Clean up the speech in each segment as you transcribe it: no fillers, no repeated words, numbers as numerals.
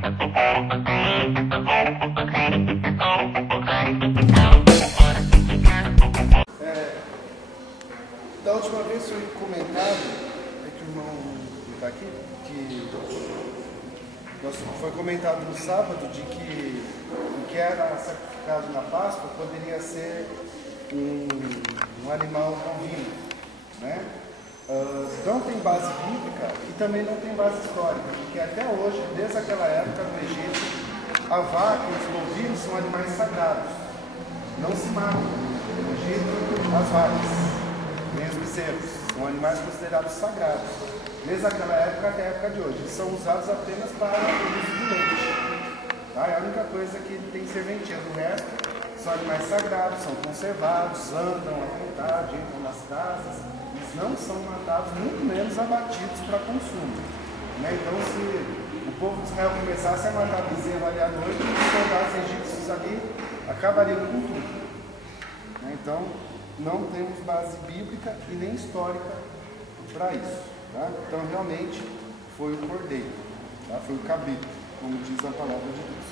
Da última vez foi comentado, é que o irmão está aqui, que foi comentado no sábado de que o que era sacrificado na Páscoa poderia ser um animal bovino, né? Não tem base bíblica e também não tem base histórica, porque até hoje, desde aquela época no Egito, a vaca e os bovinos são animais sagrados, não se matam. No Egito, as vacas, nem os bezerros, são animais considerados sagrados, desde aquela época até a época de hoje. Eles são usados apenas para o uso do leite. Tá? É a única coisa que tem serventia. Do resto, são animais sagrados, são conservados, andam à vontade, entram nas casas. Eles não são matados, muito menos abatidos para consumo. Né? Então, se o povo de Israel começasse a matar bezerro ali à noite, os soldados egípcios ali acabariam com tudo. Né? Então, não temos base bíblica e nem histórica para isso. Tá? Então, realmente, foi o cordeiro, tá? Foi o cabrito, como diz a palavra de Deus.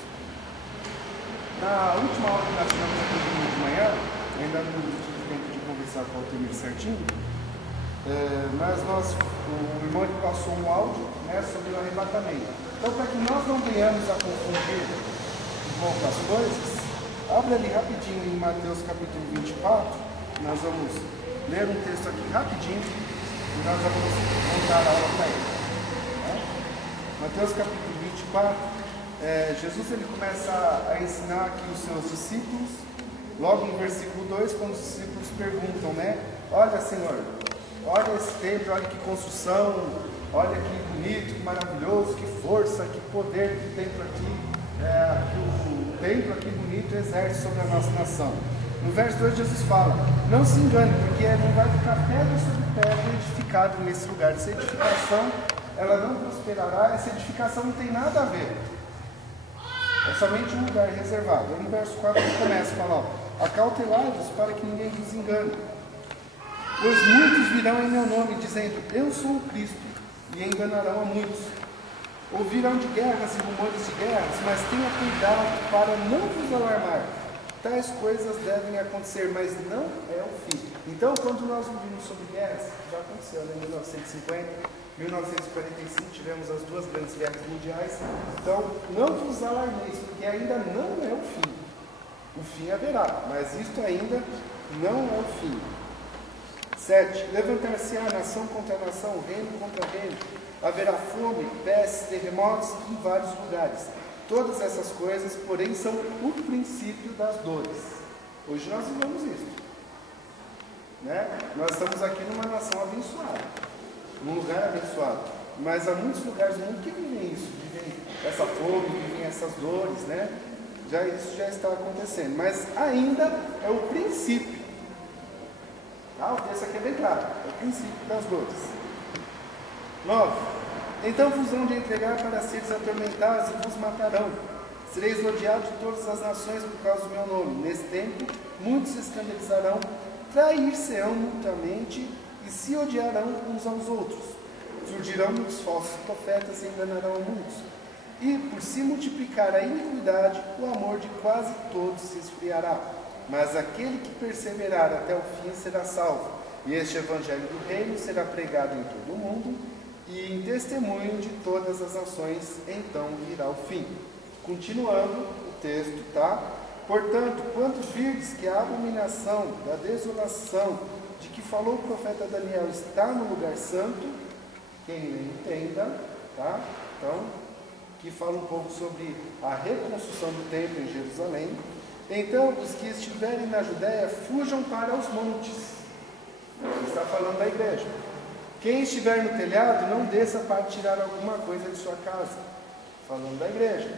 Na última aula que nós tivemos aqui de manhã, ainda não tive tempo de conversar com o Altemir certinho, mas o irmão passou um áudio, né, sobre o arrebatamento. Então, para que nós não venhamos a confundir um pouco as coisas, abre ali rapidinho em Mateus capítulo 24. Nós vamos ler um texto aqui rapidinho e nós já vamos voltar a aula para ele. Né? Mateus capítulo 24, Jesus ele começa a ensinar aqui os seus discípulos, logo no versículo 2, quando os discípulos perguntam, né? Olha, Senhor, olha esse templo, olha que construção, olha que bonito, que maravilhoso, que força, que poder que o templo aqui, que o templo aqui bonito exerce sobre a nossa nação. No verso 2, Jesus fala, não se engane, porque não vai ficar pedra sobre pedra edificado nesse lugar. Essa edificação, ela não prosperará, essa edificação não tem nada a ver. É somente um lugar reservado. Aí no verso 4 ele começa a falar, acautelai-vos para que ninguém vos engane. Pois muitos virão em meu nome, dizendo, eu sou o Cristo, e enganarão a muitos. Ouvirão de guerras e rumores de guerras, mas tenha cuidado para não vos alarmar. Tais coisas devem acontecer, mas não é o fim. Então, quando nós ouvimos sobre guerras, já aconteceu, né? Em 1950, 1945, tivemos as duas grandes guerras mundiais. Então, não vos alarmeis, porque ainda não é o fim. O fim haverá, mas isto ainda não é o fim. 7. Levantar-se-á nação contra nação, reino contra reino. Haverá fome, pestes, terremotos em vários lugares. Todas essas coisas, porém, são o princípio das dores. Hoje nós vivemos isso. Né? Nós estamos aqui numa nação abençoada, num lugar abençoado. Mas há muitos lugares do mundo que vivem isso, vivem essa fome, vivem essas dores, né? Isso já está acontecendo. Mas ainda é o princípio. Tá? O texto aqui é bem claro. É o princípio das dores. 9. Então vos hão de entregar para seres atormentados e vos matarão. Sereis odiados de todas as nações por causa do meu nome. Nesse tempo, muitos se escandalizarão, trair-se-ão mutuamente e se odiarão uns aos outros. Surgirão muitos falsos profetas e enganarão a muitos. E, por se multiplicar a iniquidade, o amor de quase todos se esfriará. Mas aquele que perseverar até o fim será salvo. E este evangelho do reino será pregado em todo o mundo, e em testemunho de todas as nações, então virá o fim. Continuando o texto, tá? Portanto, quando virdes que a abominação da desolação de que falou o profeta Daniel está no lugar santo, quem entenda, tá? Então, que fala um pouco sobre a reconstrução do templo em Jerusalém. Então, os que estiverem na Judéia, fujam para os montes. Ele está falando da igreja. Quem estiver no telhado, não desça para tirar alguma coisa de sua casa. Falando da igreja.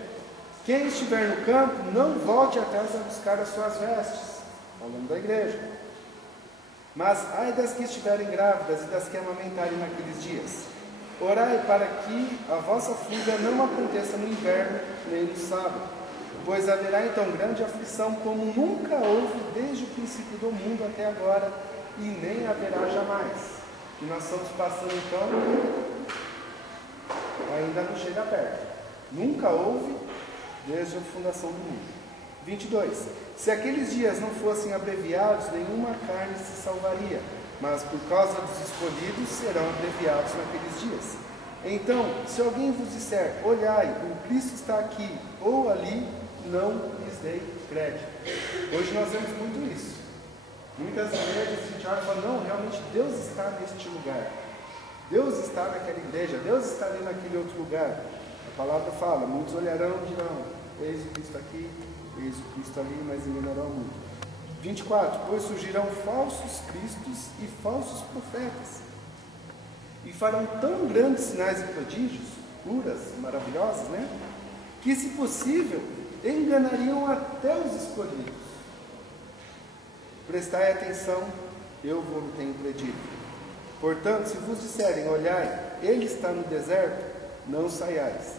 Quem estiver no campo, não volte atrás a buscar as suas vestes. Falando da igreja. Mas ai das que estiverem grávidas e das que amamentarem naqueles dias. Orai para que a vossa fuga não aconteça no inverno nem no sábado. Pois haverá então grande aflição, como nunca houve desde o princípio do mundo até agora, e nem haverá jamais. E nós estamos passando então, ainda não chega perto. Nunca houve desde a fundação do mundo. 22. Se aqueles dias não fossem abreviados, nenhuma carne se salvaria, mas por causa dos escolhidos serão abreviados naqueles dias. Então, se alguém vos disser, olhai, o Cristo está aqui ou ali, não lhes dei crédito. Hoje nós vemos muito isso. Muitas igrejas a gente olha e fala, não, realmente Deus está neste lugar. Deus está naquela igreja, Deus está ali naquele outro lugar. A palavra fala, muitos olharão e dirão, eis o Cristo aqui, eis o Cristo ali, mas enganarão muito. 24. Pois surgirão falsos cristos e falsos profetas, e farão tão grandes sinais e prodígios, curas maravilhosas, né? Que, se possível, enganariam até os escolhidos. Prestai atenção, eu vos tenho predito. Portanto, se vos disserem, olhai, ele está no deserto, não saiais.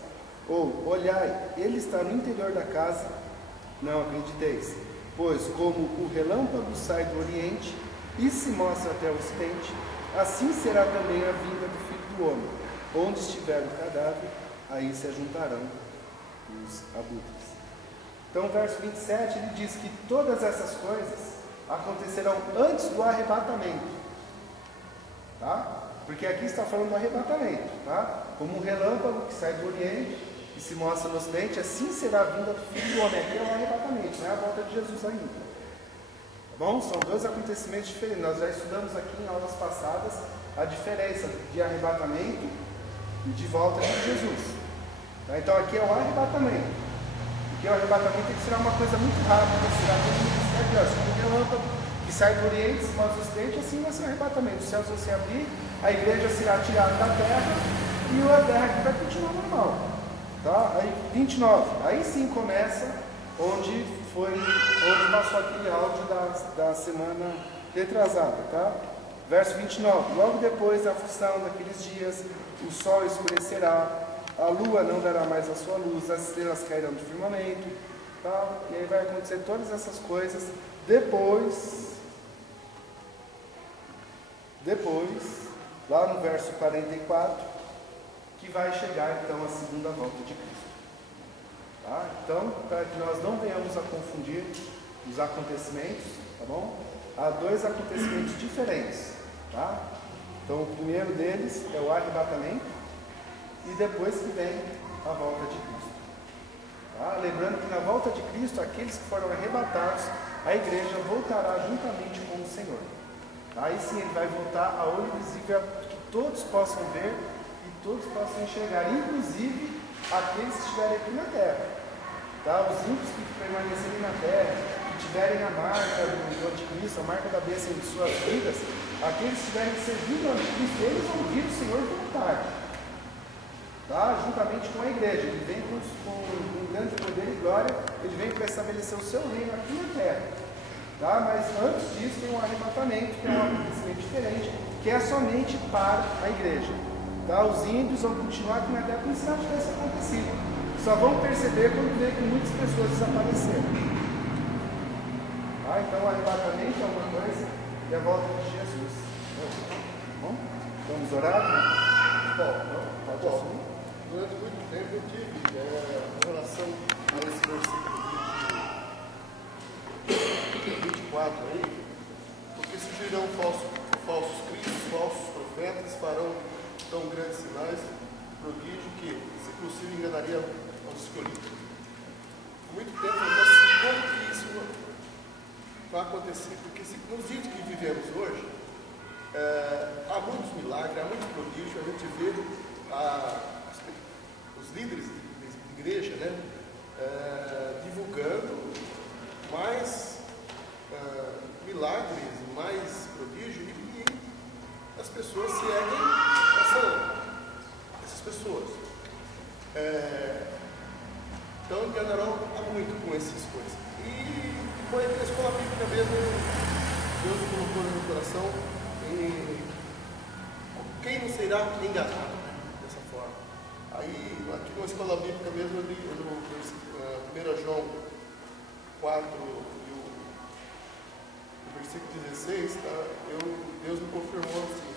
Ou, olhai, ele está no interior da casa, não acrediteis. Pois, como o relâmpago sai do oriente e se mostra até o ocidente, assim será também a vinda do Filho do Homem. Onde estiver o cadáver, aí se ajuntarão os abutres. Então, o verso 27, ele diz que todas essas coisas acontecerão antes do arrebatamento. Tá? Porque aqui está falando do arrebatamento, tá? Como um relâmpago que sai do oriente e se mostra no ocidente, assim será a vinda do Filho do Homem. Aqui é o arrebatamento, não é a volta de Jesus ainda. Tá bom? São dois acontecimentos diferentes. Nós já estudamos aqui em aulas passadas a diferença de arrebatamento e de volta de Jesus. Tá? Então aqui é o arrebatamento. Porque o arrebatamento tem que ser uma coisa muito rápida, será como um relâmpago que sai do oriente, se mostra no ocidente, assim vai ser o arrebatamento. Os céus vão se abrir, a igreja será tirada da terra e a terra vai continuar normal. Tá? Aí 29, aí sim começa onde passou aquele áudio da semana retrasada, tá? Verso 29, logo depois da aflição daqueles dias, o sol escurecerá, a lua não dará mais a sua luz, as estrelas cairão do firmamento, tá? E aí vai acontecer todas essas coisas. Depois, lá no verso 44, que vai chegar então a segunda volta de Cristo. Tá? Então, para que nós não venhamos a confundir os acontecimentos, tá bom? Há dois acontecimentos diferentes, tá? Então, o primeiro deles é o arrebatamento e depois que vem a volta de Cristo. Tá? Lembrando que na volta de Cristo, aqueles que foram arrebatados, a igreja voltará juntamente com o Senhor. Aí sim ele vai voltar a olho visível, que todos possam ver e todos possam enxergar, inclusive aqueles que estiverem aqui na terra. Tá? Os ímpios que permanecerem na terra, que tiverem a marca do anticristo, a marca da bênção de suas vidas, aqueles que estiverem servindo ao anticristo, eles vão vir o Senhor voltar. Tá? Juntamente com a igreja. Ele vem com um grande poder e glória, ele vem para estabelecer o seu reino aqui na terra. Tá? Mas antes disso tem um arrebatamento, que é um acontecimento diferente, que é somente para a igreja. Tá? Os índios vão continuar aqui na terra como se nada tivesse acontecido. Só vão perceber quando vê que muitas pessoas desapareceram. Tá? Então o arrebatamento é uma coisa e a volta de Jesus. Tá bom? Vamos orar? Pode assumir? Durante muito tempo eu tive em relação a esse versículo 24 aí, porque surgirão falsos cristos, falsos profetas, farão tão grandes sinais, prodígio, que, se possível, enganariam aos escolhidos. Por muito tempo eu não sei como que isso vai acontecer, porque nos dias que vivemos hoje, há muitos milagres, há muitos prodígios, a gente vê os líderes de igreja, né, divulgando mais milagres, mais prodígios, e as pessoas seguem essas pessoas. Então enganarão muito com essas coisas. E foi a escola bíblica mesmo, Deus colocou no meu coração, quem não será enganado, né, dessa forma. Aí, aqui na escola bíblica mesmo, eu li no 1 João 4, no versículo 16, tá? Deus me confirmou assim: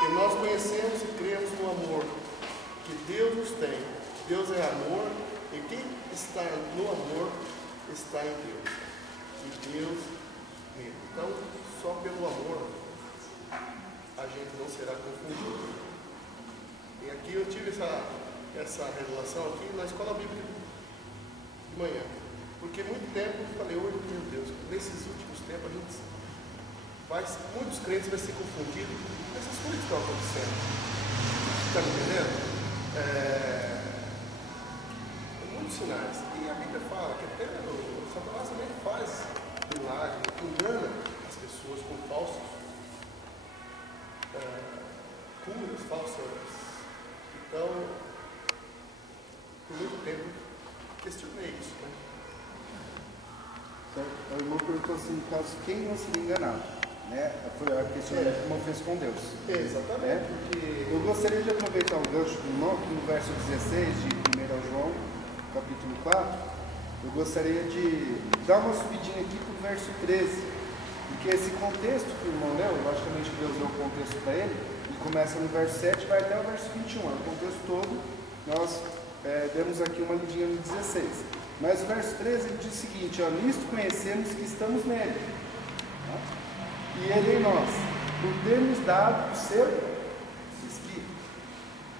que nós conhecemos e cremos no amor que Deus nos tem amor, e quem está no amor está em Deus. E Deus nele. Então, só pelo amor a gente não será confundido. E aqui eu tive essa revelação aqui na escola bíblica de manhã. Porque muito tempo eu falei, meu Deus, nesses últimos tempos muitos crentes vão ser confundidos com essas coisas que estão acontecendo. Está me entendendo? Muitos sinais. E a Bíblia fala que até o Satanás também faz milagre, engana as pessoas com falsos curas, falsas. Então, por muito tempo, questionei isso, né? Então, o irmão perguntou assim, no caso, quem não seria enganado? Né? Foi a questão que o irmão fez com Deus. Exatamente. Porque eu gostaria de aproveitar o gancho do irmão, que no verso 16 de 1 João, capítulo 4, eu gostaria de dar uma subidinha aqui para o verso 13. Porque esse contexto que o irmão leu, logicamente Deus deu o contexto para ele, começa no verso 7 e vai até o verso 21. O contexto todo, nós demos aqui uma lidinha no 16. Mas o verso 13 ele diz o seguinte: ó, nisto conhecemos que estamos nele, tá? E ele em nós, por termos dado o seu Espírito.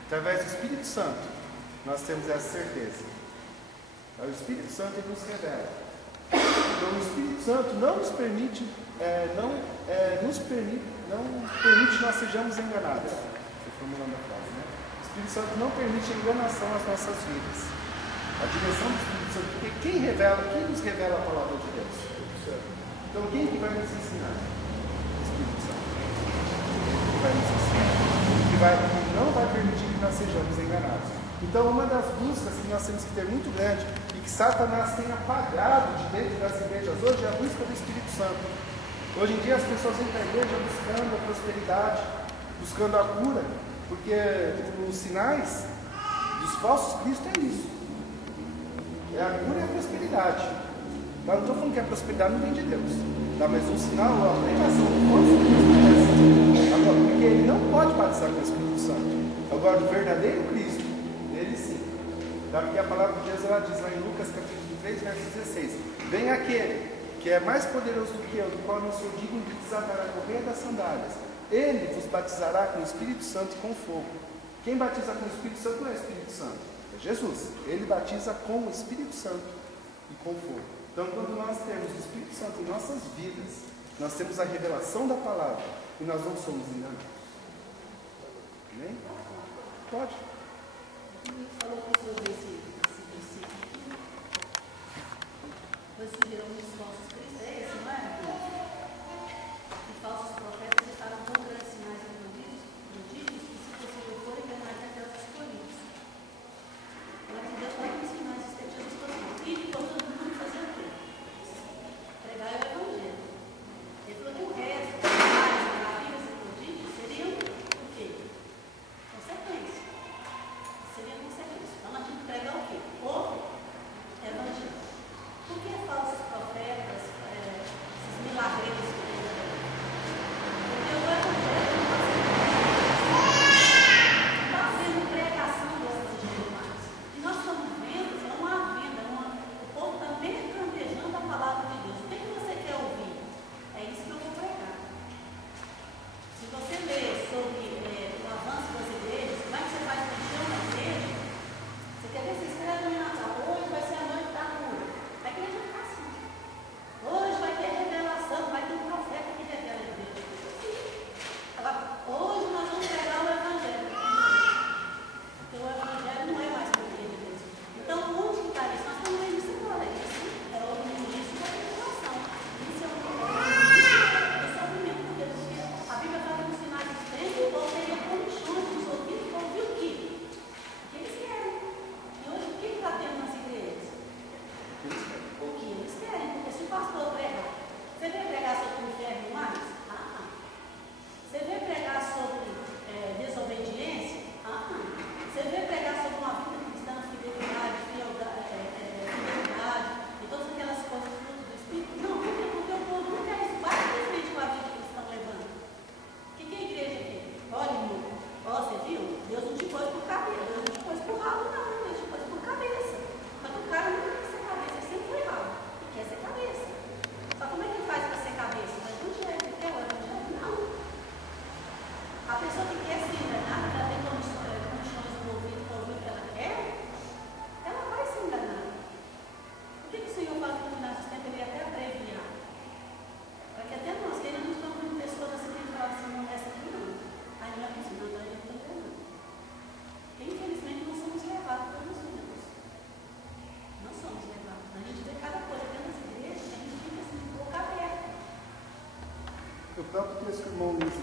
Através do Espírito Santo, nós temos essa certeza. O Espírito Santo ele nos revela. Então o Espírito Santo não nos permite, não permite que nós sejamos enganados. Estou formulando a frase, né? O Espírito Santo não permite enganação às nossas vidas. A direção do Espírito Santo, porque quem nos revela a palavra de Deus? Então quem que vai nos ensinar? O Espírito Santo. Que vai nos ensinar. Que não vai permitir que nós sejamos enganados. Então uma das buscas que nós temos que ter muito grande, e que Satanás tem apagado de dentro das igrejas hoje, é a busca do Espírito Santo. Hoje em dia as pessoas vêm para a igreja buscando a prosperidade, buscando a cura, porque os sinais dos falsos cristos é isso. É a cura e a prosperidade. Mas não estou falando que a prosperidade não vem de Deus. Tá? Mas um sinal, a pregação do falso Cristo. Agora, porque ele não pode batizar com o Espírito Santo. Agora, o verdadeiro Cristo, ele sim. Tá? Porque a palavra de Deus ela diz lá em Lucas capítulo 3, verso 16: vem aquele que é mais poderoso do que eu, do qual não sou digno de desatar a correia das sandálias. Ele vos batizará com o Espírito Santo e com fogo. Quem batiza com o Espírito Santo não é o Espírito Santo, é Jesus. Ele batiza com o Espírito Santo e com fogo. Então, quando nós temos o Espírito Santo em nossas vidas, nós temos a revelação da palavra e nós não somos enganados. Amém? Pode. Falou sobre esse princípio. Pois surgiram muitos falsos cristos, é esse, não é? E falsos profetas estavam com grandes sinais e prodígios que, se possível, forem enganar até os escolhidos. Mas Deus vai nos sinais de Jesus falou: e por todo mundo fazer o quê? Pregar o Evangelho. Ele falou que o resto, sinais, maravilhas e prodígios seriam o quê? Consequência. Seria consequência. Então, a gente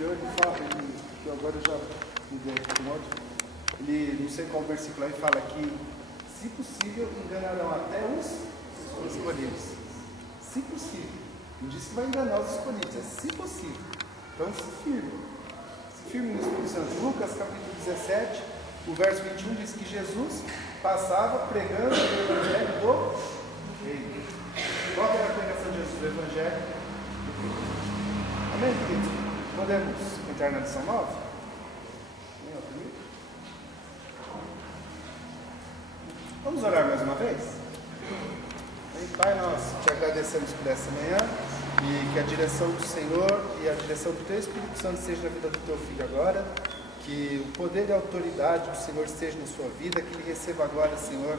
Senhor, ele fala, que agora eu já mudei aqui com outro, ele, não sei qual versículo, ele fala que, se possível, enganarão até os escolhidos. Se possível. Não diz que vai enganar os escolhidos, é se possível. Então se firme. Se firme no Espírito Santo. Lucas capítulo 17, o verso 21 diz que Jesus passava pregando o Evangelho do Reino. Qual era a pregação de Jesus? O Evangelho do Reino. Amém, queridos? Podemos entrar na lição 9? Vamos orar mais uma vez? Pai, nós te agradecemos por essa manhã e que a direção do Senhor e a direção do Teu Espírito Santo seja na vida do Teu Filho agora, que o poder e a autoridade do Senhor esteja na sua vida, que Ele receba agora, Senhor,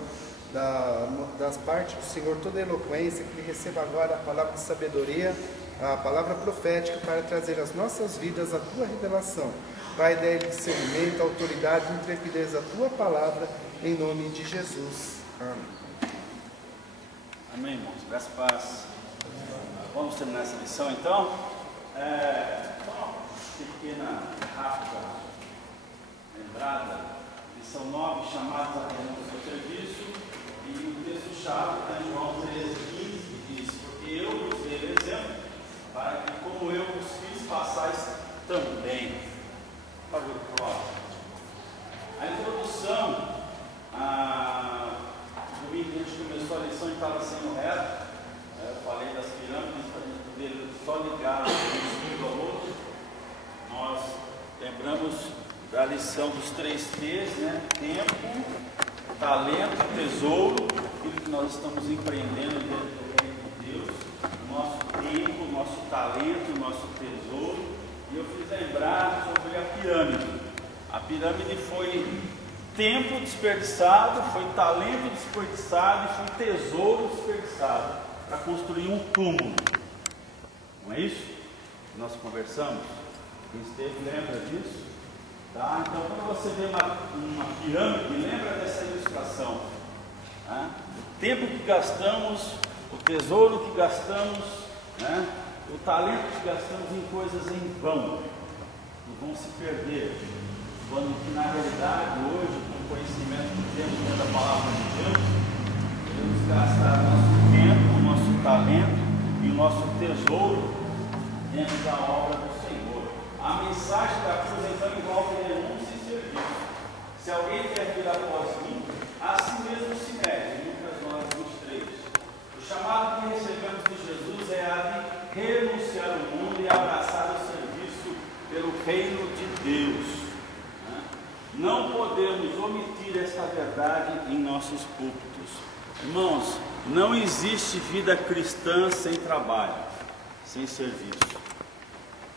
das partes do Senhor toda a eloquência, que Ele receba agora a palavra de sabedoria, a palavra profética para trazer às nossas vidas a Tua revelação. Pai, dê discernimento, autoridade, intrepidez a Tua palavra, em nome de Jesus. Amém. Amém, irmãos. Graças a paz. Vamos terminar essa lição, então. Só uma pequena, rápida lembrada. Lição 9, chamados a renúncia ao serviço. E o texto-chave está em João 13, 15, que diz: porque eu vos dei o exemplo, para que, como eu vos fiz, façais também. Por favor, próximo. A introdução, domingo que a gente começou a lição e estava sendo reto. Eu falei das pirâmides para a gente poder só ligar um estudo ao outro. Nós lembramos da lição dos 3 T's, né? Tempo, talento, tesouro, aquilo que nós estamos empreendendo dentro do reino de Deus, nosso tempo, nosso talento, nosso tesouro. E eu fiz lembrar sobre a pirâmide. A pirâmide foi tempo desperdiçado, foi talento desperdiçado e foi tesouro desperdiçado para construir um túmulo. Não é isso que nós conversamos? Quem esteve lembra disso? Tá? Então, quando você vê uma pirâmide, lembra dessa ilustração. Tá? O tempo que gastamos, o tesouro que gastamos, né? O talento que gastamos em coisas em vão, que vão se perder. Quando que na realidade hoje, com o conhecimento que temos dentro da palavra de Deus, devemos gastar nosso tempo, o nosso talento e o nosso tesouro dentro da obra do Senhor. A mensagem da cruz então envolve renúncia e serviço. Se alguém quer vir após mim, a si mesmo se mede. Lucas 9, 23. O chamado que recebemos de Jesus é a de renunciar ao mundo e abraçar o serviço pelo reino de Deus. Não podemos omitir esta verdade em nossos púlpitos. Irmãos, não existe vida cristã sem trabalho, sem serviço.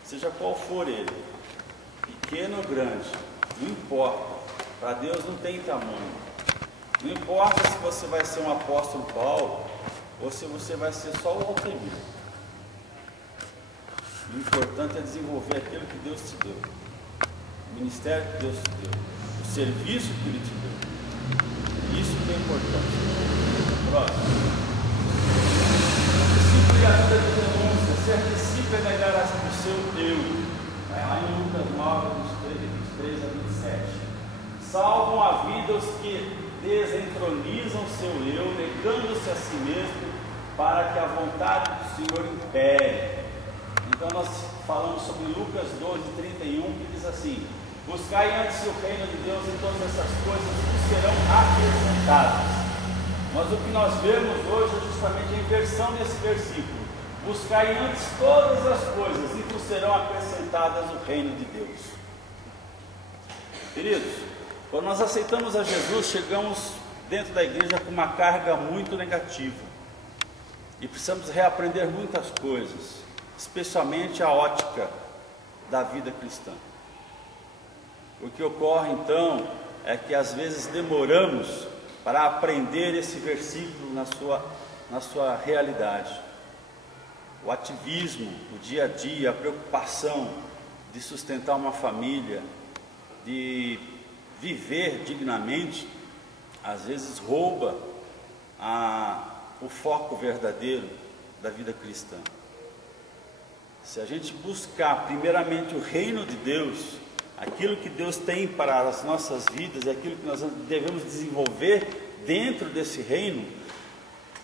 Seja qual for ele, pequeno ou grande, não importa. Para Deus não tem tamanho. Não importa se você vai ser um apóstolo Paulo ou se você vai ser só o Altemir. O importante é desenvolver aquilo que Deus te deu. O ministério que Deus te deu, o serviço que Ele te deu. Isso que é importante. Próximo. O discípulo e a vida de renúncia. Ser discípulo é negar o seu eu. Lá em Lucas 9, 23 a 27. Salvam a vida os que desentronizam seu eu, negando-se a si mesmo, para que a vontade do Senhor impere. Então nós falamos sobre Lucas 12, 31, que diz assim: buscai antes o reino de Deus e todas essas coisas vos serão acrescentadas. Mas o que nós vemos hoje é justamente a inversão desse versículo. Buscai antes todas as coisas e vos serão acrescentadas o reino de Deus. Queridos, quando nós aceitamos a Jesus, chegamos dentro da igreja com uma carga muito negativa. E precisamos reaprender muitas coisas, especialmente a ótica da vida cristã. O que ocorre então é que às vezes demoramos para aprender esse versículo na sua realidade. O ativismo, o dia a dia, a preocupação de sustentar uma família, de viver dignamente, às vezes rouba o foco verdadeiro da vida cristã. Se a gente buscar primeiramente o reino de Deus, aquilo que Deus tem para as nossas vidas, aquilo que nós devemos desenvolver dentro desse reino,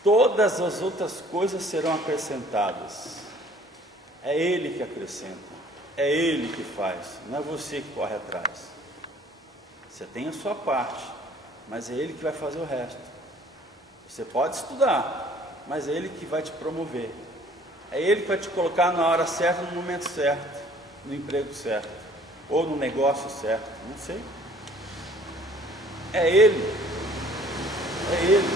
todas as outras coisas serão acrescentadas. É Ele que acrescenta, é Ele que faz, não é você que corre atrás. Você tem a sua parte, mas é Ele que vai fazer o resto. Você pode estudar, mas é Ele que vai te promover. É Ele que vai te colocar na hora certa, no momento certo, no emprego certo, ou no negócio certo, não sei. É Ele. É Ele.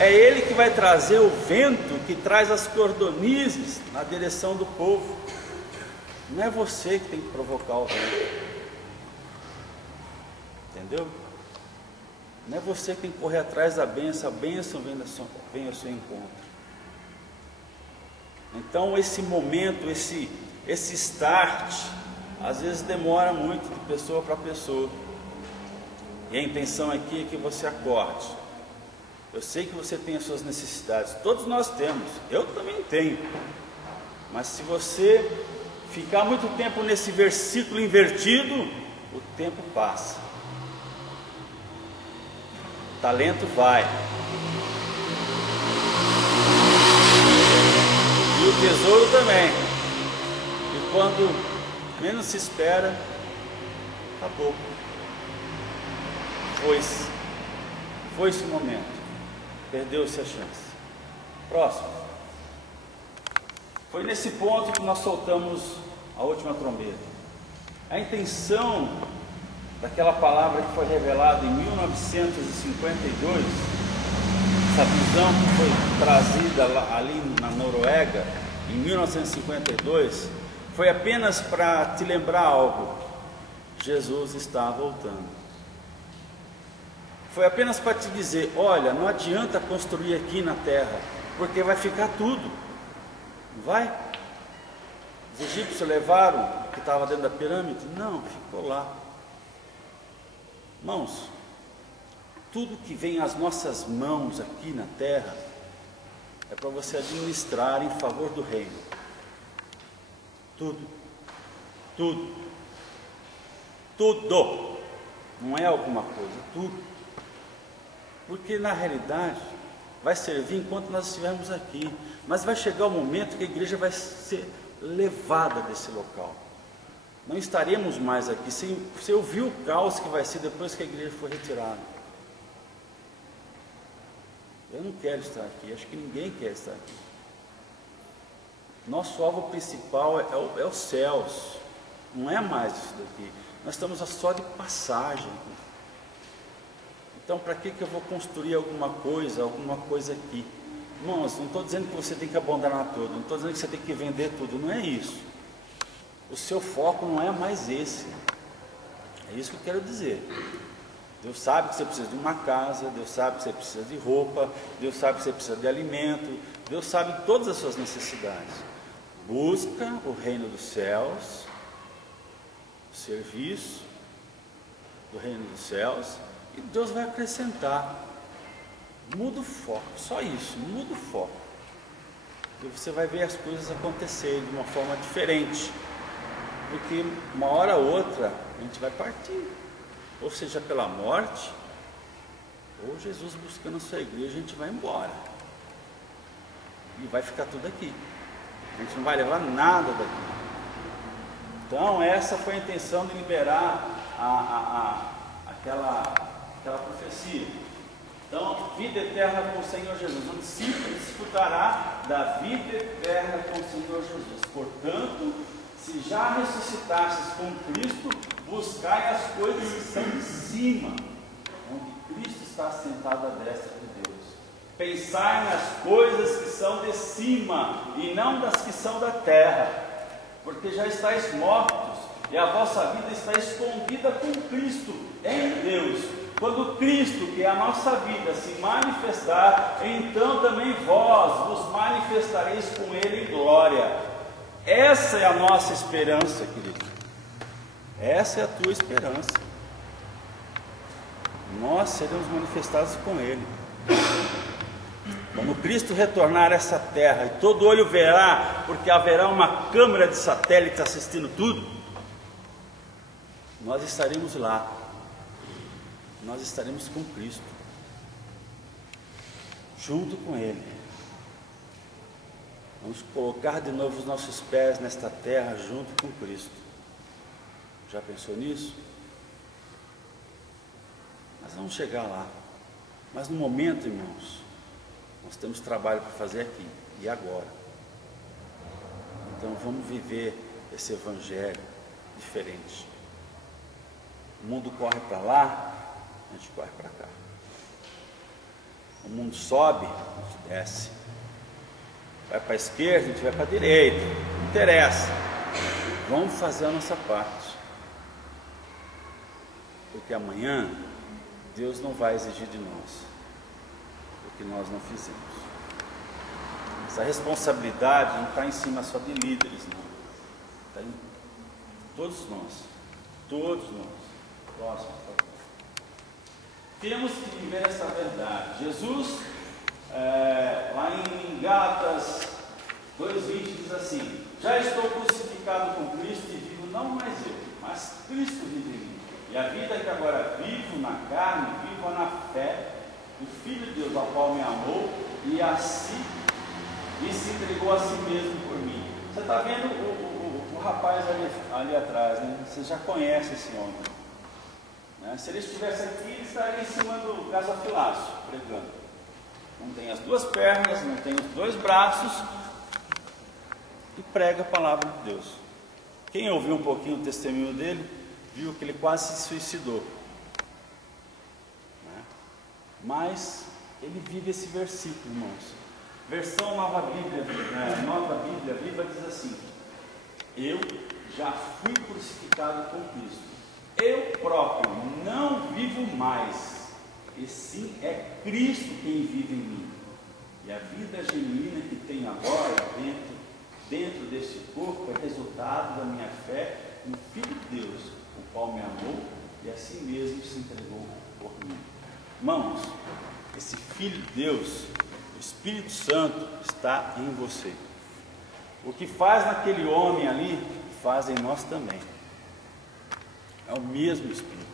É Ele que vai trazer o vento que traz as cordonizes na direção do povo. Não é você que tem que provocar o vento. Entendeu? Não é você que tem que correr atrás da bênção, a bênção vem ao seu encontro. Então esse momento, esse start, às vezes demora muito de pessoa para pessoa. E a intenção aqui é que você acorde. Eu sei que você tem as suas necessidades, todos nós temos, eu também tenho. Mas se você ficar muito tempo nesse versículo invertido, o tempo passa. O talento vai. E o tesouro também. E quando menos se espera, acabou. Foi-se o momento. Perdeu-se a chance. Próximo. Foi nesse ponto que nós soltamos a última trombeta. A intenção daquela palavra que foi revelada em 1952, essa visão que foi trazida ali na Noruega, em 1952, foi apenas para te lembrar algo: Jesus está voltando. Foi apenas para te dizer: olha, não adianta construir aqui na terra, porque vai ficar tudo. Não vai? Os egípcios levaram o que estava dentro da pirâmide? Não, ficou lá. Irmãos, tudo que vem às nossas mãos aqui na terra é para você administrar em favor do reino. Tudo. Tudo. Tudo. Não é alguma coisa, tudo. Porque na realidade vai servir enquanto nós estivermos aqui, mas vai chegar o momento que a igreja vai ser levada desse local. Não estaremos mais aqui. Você ouviu o caos que vai ser depois que a igreja for retirada. Eu não quero estar aqui, acho que ninguém quer estar aqui. Nosso alvo principal é os céus, não é mais isso daqui. Nós estamos só de passagem. Então, para que eu vou construir alguma coisa aqui? Irmãos, não estou dizendo que você tem que abandonar tudo, não estou dizendo que você tem que vender tudo, não é isso. O seu foco não é mais esse. É isso que eu quero dizer. Deus sabe que você precisa de uma casa, Deus sabe que você precisa de roupa, Deus sabe que você precisa de alimento, Deus sabe todas as suas necessidades. Busca o reino dos céus, o serviço do reino dos céus, e Deus vai acrescentar. Muda o foco, só isso, muda o foco. E você vai ver as coisas acontecerem de uma forma diferente. Porque uma hora ou outra a gente vai partir. Ou seja, pela morte, ou Jesus buscando a sua igreja, a gente vai embora. E vai ficar tudo aqui. A gente não vai levar nada daqui. Então essa foi a intenção de liberar aquela profecia. Então, vida eterna com o Senhor Jesus. O discípulo desfrutará da vida eterna com o Senhor Jesus. Portanto, se já ressuscitastes com Cristo, buscai as coisas que são de cima, onde Cristo está sentado à destra de Deus. Pensai nas coisas que são de cima, e não das que são da terra, porque já estáis mortos, e a vossa vida está escondida com Cristo em Deus. Quando Cristo, que é a nossa vida, se manifestar, então também vós vos manifestareis com Ele em glória. Essa é a nossa esperança, querido. Essa é a tua esperança. Nós seremos manifestados com Ele. Quando Cristo retornar a essa terra, e todo olho verá, porque haverá uma câmera de satélite assistindo tudo, nós estaremos lá, nós estaremos com Cristo, junto com Ele. Vamos colocar de novo os nossos pés nesta terra, junto com Cristo. Já pensou nisso? Nós vamos chegar lá, mas no momento, irmãos, nós temos trabalho para fazer aqui e agora. Então vamos viver esse evangelho diferente. O mundo corre para lá, a gente corre para cá. O mundo sobe, a gente desce. Vai para a esquerda, a gente vai para a direita. Não interessa. Vamos fazer a nossa parte. Porque amanhã Deus não vai exigir de nós o que nós não fizemos. Essa responsabilidade não está em cima só de líderes, não. Está em todos nós. Todos nós. Próximo, por favor. Temos que viver essa verdade. Jesus, lá em Gálatas 2:20 diz assim: já estou crucificado com Cristo e vivo não mais eu, mas Cristo vive em mim. E a vida que agora vivo na carne, vivo na fé do Filho de Deus, ao qual me amou e assim e se entregou a si mesmo por mim. Você está vendo o rapaz ali atrás, né? Você já conhece esse homem, né? Se ele estivesse aqui, ele estaria em cima do gasofilaço, pregando. Não tem as duas pernas, não tem os dois braços e prega a palavra de Deus. Quem ouviu um pouquinho o testemunho dele, viu que ele quase se suicidou, né? Mas ele vive esse versículo, irmãos. Versão Nova Bíblia Viva diz assim: eu já fui crucificado com Cristo, eu próprio não vivo mais, e sim é Cristo quem vive em mim, e a vida genuína que tenho agora dentro deste corpo é resultado da minha fé no Filho de Deus, o qual me amou e assim mesmo se entregou por mim. Irmãos, esse Filho de Deus, o Espírito Santo, está em você. O que faz naquele homem ali, faz em nós também. É o mesmo Espírito.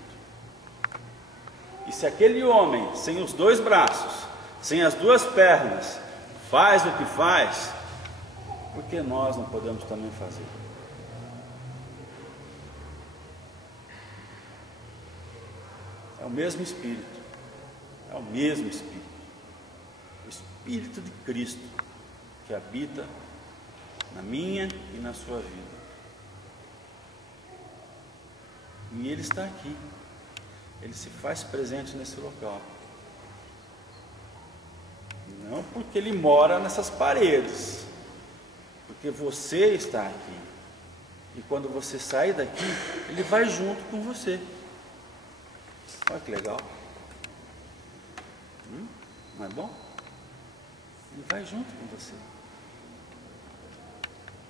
E se aquele homem, sem os dois braços, sem as duas pernas, faz o que faz, por que nós não podemos também fazer? É o mesmo Espírito. É o mesmo Espírito. O Espírito de Cristo que habita na minha e na sua vida. E Ele está aqui. Ele se faz presente nesse local. Não porque Ele mora nessas paredes, porque você está aqui. E quando você sair daqui, Ele vai junto com você. Olha que legal. Não é bom? Ele vai junto com você.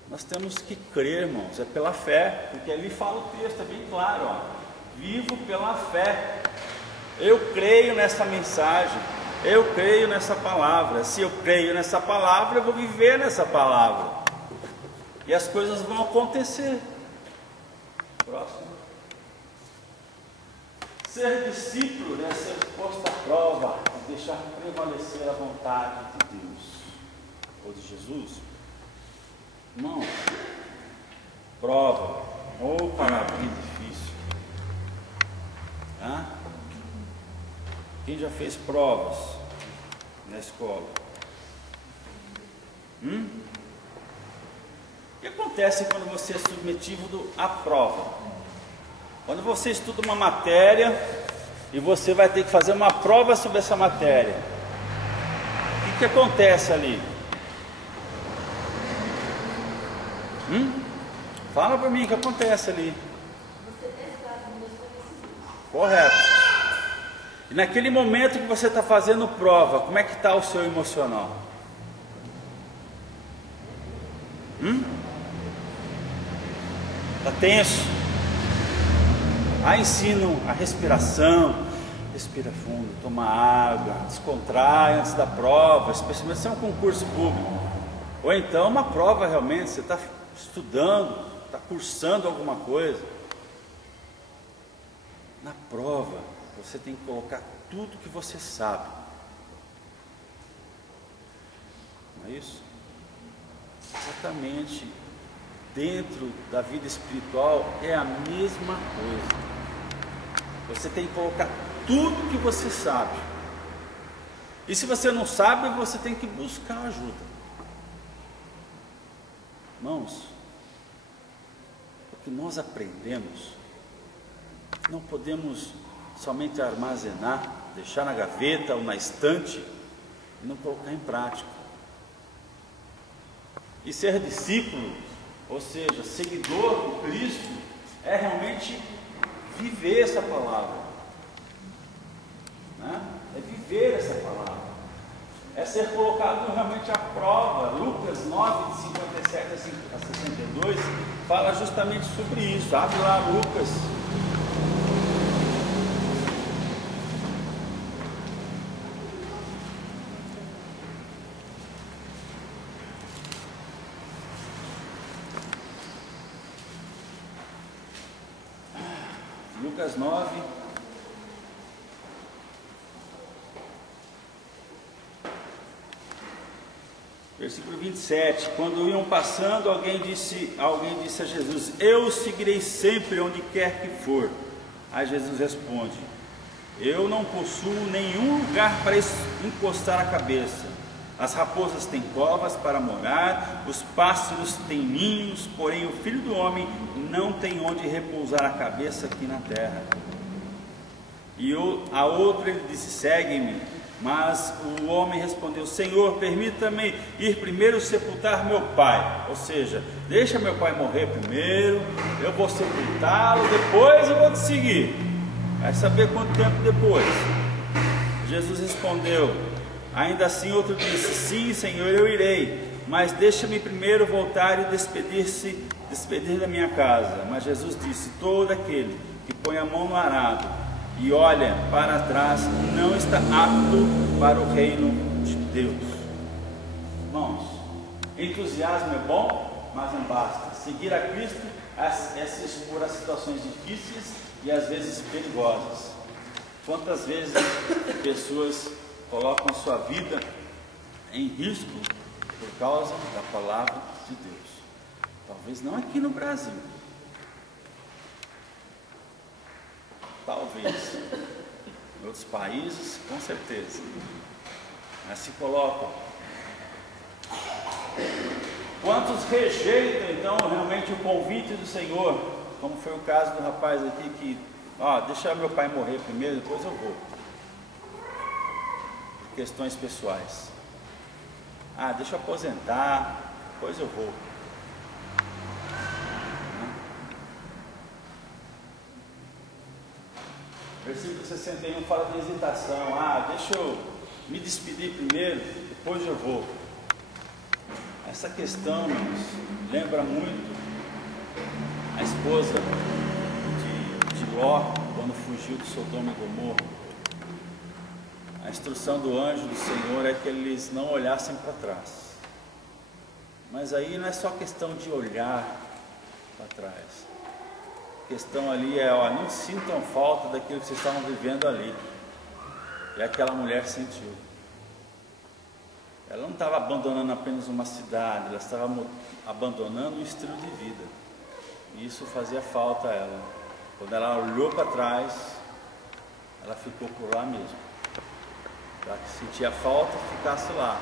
Nós temos que crer, irmãos, é pela fé, porque ali fala o texto, é bem claro, ó. Vivo pela fé. Eu creio nessa mensagem, eu creio nessa palavra. Se eu creio nessa palavra, eu vou viver nessa palavra. E as coisas vão acontecer. Próximo. Ser discípulo é ser posto à prova e deixar prevalecer a vontade de Deus ou de Jesus. Não. Prova. Ou palavra difícil. Quem já fez provas na escola? O que acontece quando você é submetido à prova? Quando você estuda uma matéria e você vai ter que fazer uma prova sobre essa matéria, o que acontece ali? Fala para mim o que acontece ali. Correto. E naquele momento que você está fazendo prova, como é que está o seu emocional? Está tenso? Ensinam a respiração, respira fundo, toma água, descontrai antes da prova, especialmente se é um concurso público. Ou então uma prova realmente, você está estudando, está cursando alguma coisa. Na prova, você tem que colocar tudo que você sabe. Não é isso? Exatamente. Dentro da vida espiritual é a mesma coisa. Você tem que colocar tudo que você sabe. E se você não sabe, você tem que buscar ajuda. Irmãos, o que nós aprendemos, não podemos somente armazenar, deixar na gaveta ou na estante e não colocar em prática. E ser discípulo, ou seja, seguidor de Cristo, é realmente viver essa palavra, né? É viver essa palavra, é ser colocado realmente à prova. Lucas 9, de 57 a 62, fala justamente sobre isso. Abre lá Lucas. Lucas 9, versículo 27. Quando iam passando, alguém disse a Jesus: eu o seguirei sempre onde quer que for. Aí Jesus responde: eu não possuo nenhum lugar para encostar a cabeça. As raposas têm covas para morar, os pássaros têm ninhos, porém o Filho do Homem não tem onde repousar a cabeça aqui na terra. E a outra ele disse: segue-me. Mas o homem respondeu: Senhor, permita-me ir primeiro sepultar meu pai. Ou seja, deixa meu pai morrer primeiro, eu vou sepultá-lo, depois eu vou te seguir. Vai saber quanto tempo depois? Jesus respondeu: ainda assim outro disse: sim, Senhor, eu irei, mas deixa-me primeiro voltar e despedir da minha casa. Mas Jesus disse: todo aquele que põe a mão no arado e olha para trás não está apto para o reino de Deus. Irmãos, entusiasmo é bom, mas não basta. Seguir a Cristo é se expor a situações difíceis e às vezes perigosas. Quantas vezes pessoas colocam sua vida em risco por causa da palavra de Deus? Talvez não aqui no Brasil, talvez em outros países, com certeza, mas se colocam. Quantos rejeitam então realmente o convite do Senhor, como foi o caso do rapaz aqui que, deixa meu pai morrer primeiro, depois eu vou, por questões pessoais. Deixa eu aposentar, depois eu vou. Versículo 61 fala de hesitação. Deixa eu me despedir primeiro, depois eu vou. Essa questão nos lembra muito a esposa de Ló, quando fugiu de Sodoma e Gomorra. A instrução do anjo do Senhor é que eles não olhassem para trás. Mas aí não é só questão de olhar para trás. A questão ali é, não sintam falta daquilo que vocês estavam vivendo ali. E aquela mulher sentiu. Ela não estava abandonando apenas uma cidade, ela estava abandonando um estilo de vida. E isso fazia falta a ela. Quando ela olhou para trás, ela ficou por lá mesmo. Ela sentia falta, ficasse lá.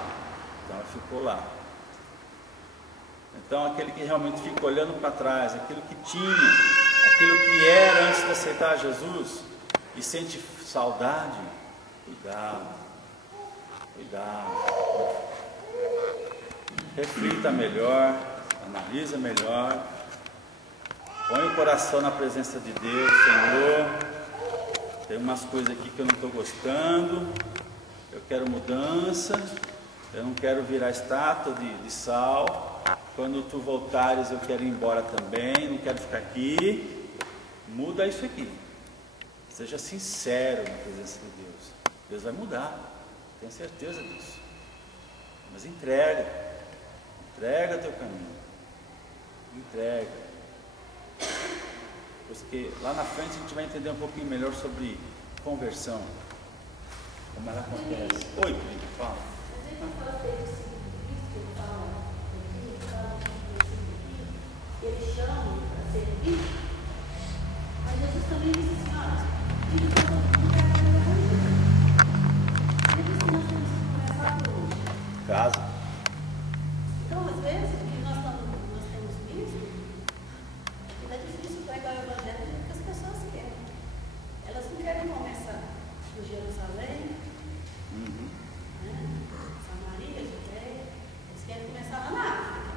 Então ela ficou lá. Então aquele que realmente fica olhando para trás, aquilo que tinha, aquilo que era antes de aceitar Jesus, e sente saudade, cuidado, reflita melhor, analisa melhor, põe o coração na presença de Deus. Senhor, tem umas coisas aqui que eu não estou gostando, eu quero mudança, eu não quero virar estátua de sal. Quando tu voltares eu quero ir embora também, não quero ficar aqui. Muda isso aqui. Seja sincero na presença de Deus. Deus vai mudar, tenha certeza disso. Mas entrega teu caminho, entrega. Porque lá na frente a gente vai entender um pouquinho melhor sobre conversão, como ela acontece. Oi, Pri, fala. Mas ele não fala dele do segundo Cristo, ele fala do segundo Cristo, ele chama para ser visto. Mas Jesus também disse assim, olha, diga para todo mundo que é aquele evangelho. Ele disse que nós temos que começar por hoje. Casa. Então, às vezes, o que nós temos visto, é difícil pregar o evangelho do que as pessoas querem. Elas não querem começar por Jerusalém, né? Samaria, Judéia, eles querem começar lá na África.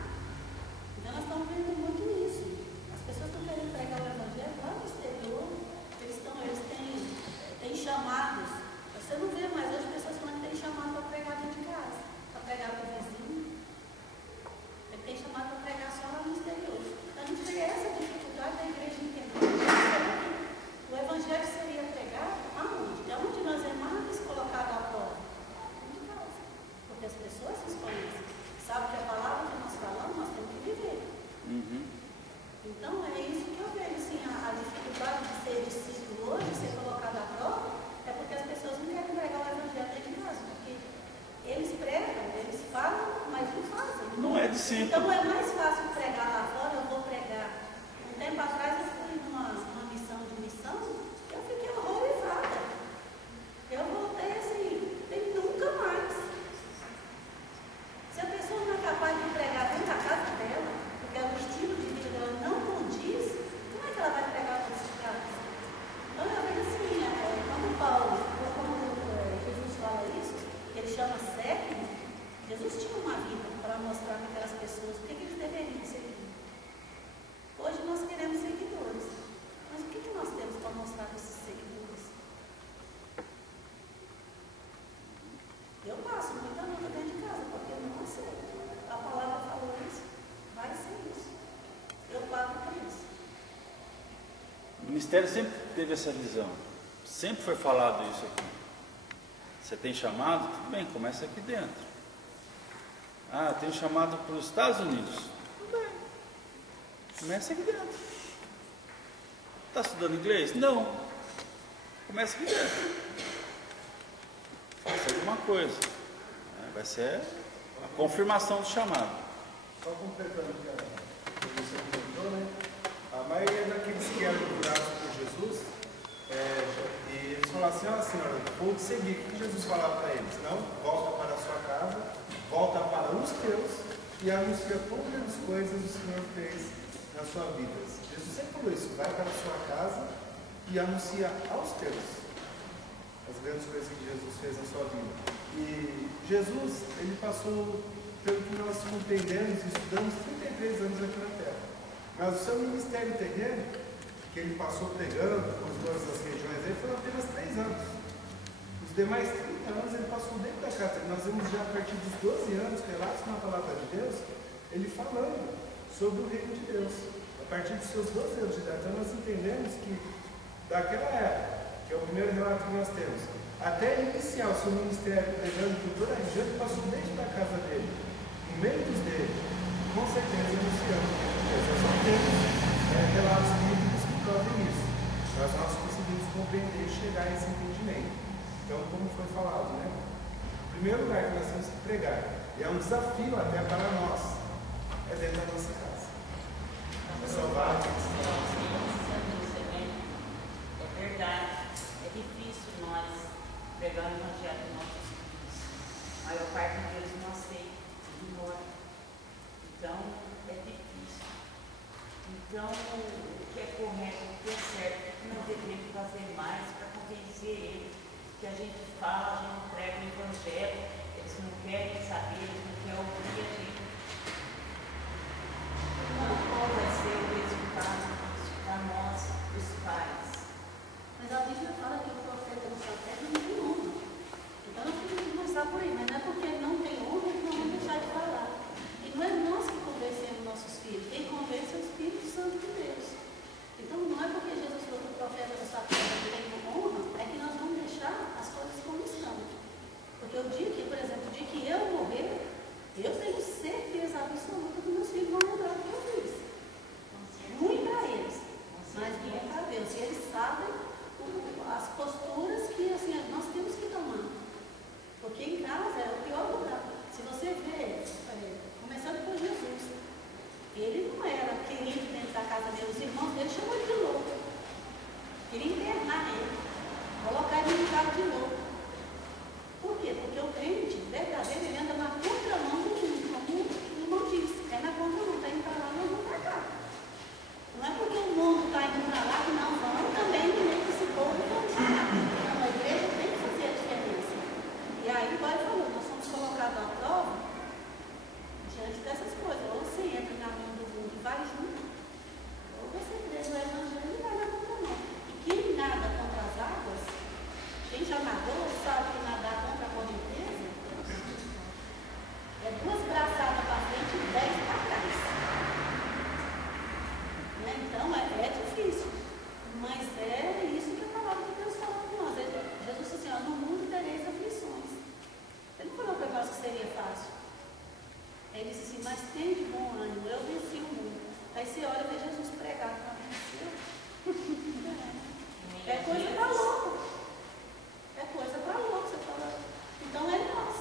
Então nós estamos vendo muito isso. As pessoas estão querendo pregar o evangelho lá no exterior, eles têm chamados. Você não vê mais hoje pessoas falando que tem chamado para pregar dentro de casa, para pregar para o vizinho. Ele tem chamado para pregar só lá no exterior. Então a gente vê essa dificuldade da igreja entender. O evangelho seria pregado aonde? De onde nós é mais colocado à prova? Dentro de casa. Porque as pessoas se conhecem. Sabem que a palavra que nós falamos, nós temos que viver. Então é isso que eu vejo, assim, a dificuldade de ser discípulo hoje, de ser colocado à prova, é porque as pessoas não querem pregar o evangelho dentro de casa. Porque eles pregam, eles falam, mas não fazem. Não é discípulo. Então é mais fácil pregar lá fora, eu vou pregar. Um tempo atrás eu fui numa missão, eu fiquei horrorizada. Eu voltei assim, tem nunca mais. Se a pessoa não é capaz de pregar dentro da casa dela, porque o estilo de vida dela não condiz, como é que ela vai pregar dentro de casa? Então eu vejo assim, quando Paulo, como Jesus fala isso, ele chama século, Jesus tinha uma vida para mostrar para aquelas pessoas o que eles deveriam seguir. Hoje nós queremos seguidores. Mas o que nós temos para mostrar para esses seguidores? Eu passo muita luta dentro de casa, porque eu não aceito. A palavra falou isso, vai ser isso. Eu pago por isso. O ministério sempre teve essa visão. Sempre foi falado isso aqui. Você tem chamado? Tudo bem, começa aqui dentro. Ah, tem chamado para os Estados Unidos. Tudo bem. Começa aqui dentro. Está estudando inglês? Não. Começa aqui dentro. Faça alguma coisa. Vai ser a confirmação do chamado. Só completando o que a professora comentou, né? A maioria daqueles que eram curados por Jesus, e eles falavam assim, ó senhora, vou te seguir. O que Jesus falava para eles? Não, volta para a sua casa, volta para os teus e anuncia todas as coisas que o Senhor fez na sua vida. Jesus sempre falou isso, vai para a sua casa e anuncia aos teus as grandes coisas que Jesus fez na sua vida. E Jesus, ele passou, pelo que nós compreendemos e estudamos, 33 anos aqui na Terra. Mas o seu ministério terreno, que ele passou pregando por todas as regiões, ele foi apenas 3 anos. Os demais 30 anos ele passou dentro da casa. Nós vemos já a partir dos 12 anos, relatos na palavra de Deus, ele falando sobre o reino de Deus. A partir dos seus 12 anos de idade. Então nós entendemos que daquela época, que é o primeiro relato que nós temos, até iniciar o seu ministério pregando por toda a região, ele passou dentro da casa dele, no meio dos dele, com certeza anunciando. Nós só temos relatos bíblicos que provem isso. Mas nós conseguimos compreender e chegar a esse entendimento. Então, como foi falado, né? O primeiro lugar que nós temos que pregar, e é um desafio até para nós, é dentro da nossa casa. É salvar É verdade. É difícil nós pregar o evangelho dos nossos filhos. A maior parte deles não aceita, ignora. Então, é difícil. Então, o que é correto, o que é certo, o que nós devemos fazer mais para convencer eles que a gente fala, a gente prega o evangelho, eles não querem saber, eles não querem ouvir a gente. Qual vai ser o resultado disso para nós, os pais? Mas a Bíblia fala que o profeta da sua terra não tem honra. Então nós temos que começar por aí. Mas não é porque ele não tem honra que nós vamos deixar de falar. E não é nós que convencemos nossos filhos. Quem convence é o Espírito Santo de Deus. Então não é porque Jesus falou que o profeta da sua terra tem honra da casa dele, os irmãos dele chamou ele de louco. Queria internar ele, colocar ele no carro de louco. Por quê? Porque o crente verdadeiro, ele anda na contramão do mundo, como o irmão disse. É na contramão, está indo para lá, nós vamos para cá. Não é porque o mundo está indo para lá que não vamos também nem esse povo vamos para lá. Não, a igreja tem que fazer a diferença. E aí o pai falou, nós somos colocados à prova diante dessas coisas. Ou você entra na mão do mundo e vai junto, ou você crê no evangelho e vai na contramão. E quem nada contra as águas, quem já nadou, sabe que nadar contra a correnteza é 2 braçadas para frente e 10 para trás. Né? Então é difícil, mas é isso que a palavra de Deus fala para nós. Jesus disse assim, ó, no mundo tereis aflições. Ele não falou para nós que seria fácil. Ele disse assim, mas tem de bom ânimo, eu venci o mundo. Aí você olha e vê Jesus pregar, não venceu. É coisa para louco. É coisa para louco, você fala. Então é nós.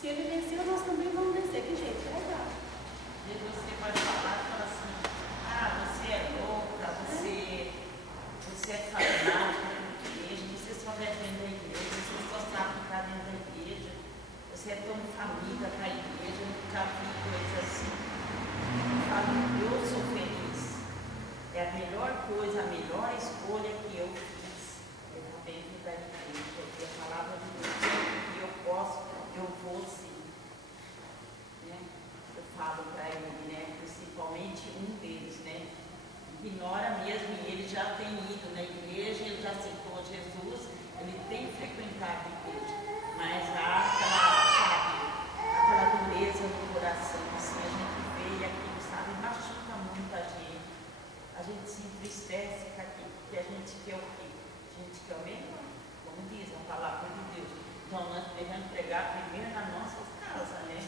Se ele venceu, nós também vamos vencer. Que jeito? Pregar. E você pode falar e falar assim, você é louca, você é fanática da igreja, você só vai dentro da igreja, você só sabe ficar dentro da igreja, você é tão família para a igreja, eu nunca vi coisa assim. Eu falo, eu sou feliz. É a melhor coisa, a melhor escolha que eu fiz é estar dentro da igreja, é a palavra de Deus, que eu posso, eu vou sim. Né? Eu falo para ele, né? Principalmente um deles, né? Ignora mesmo, e ele já tem ido na igreja, ele já aceitou Jesus, ele tem frequentado a igreja, mas há aquela dureza no coração, assim, a gente vê e aquilo, sabe, machuca muito a gente se entristece com aquilo, porque a gente quer o quê? A gente quer o melhor, como diz a palavra de Deus. Então nós devemos pregar primeiro nas nossas casas, né?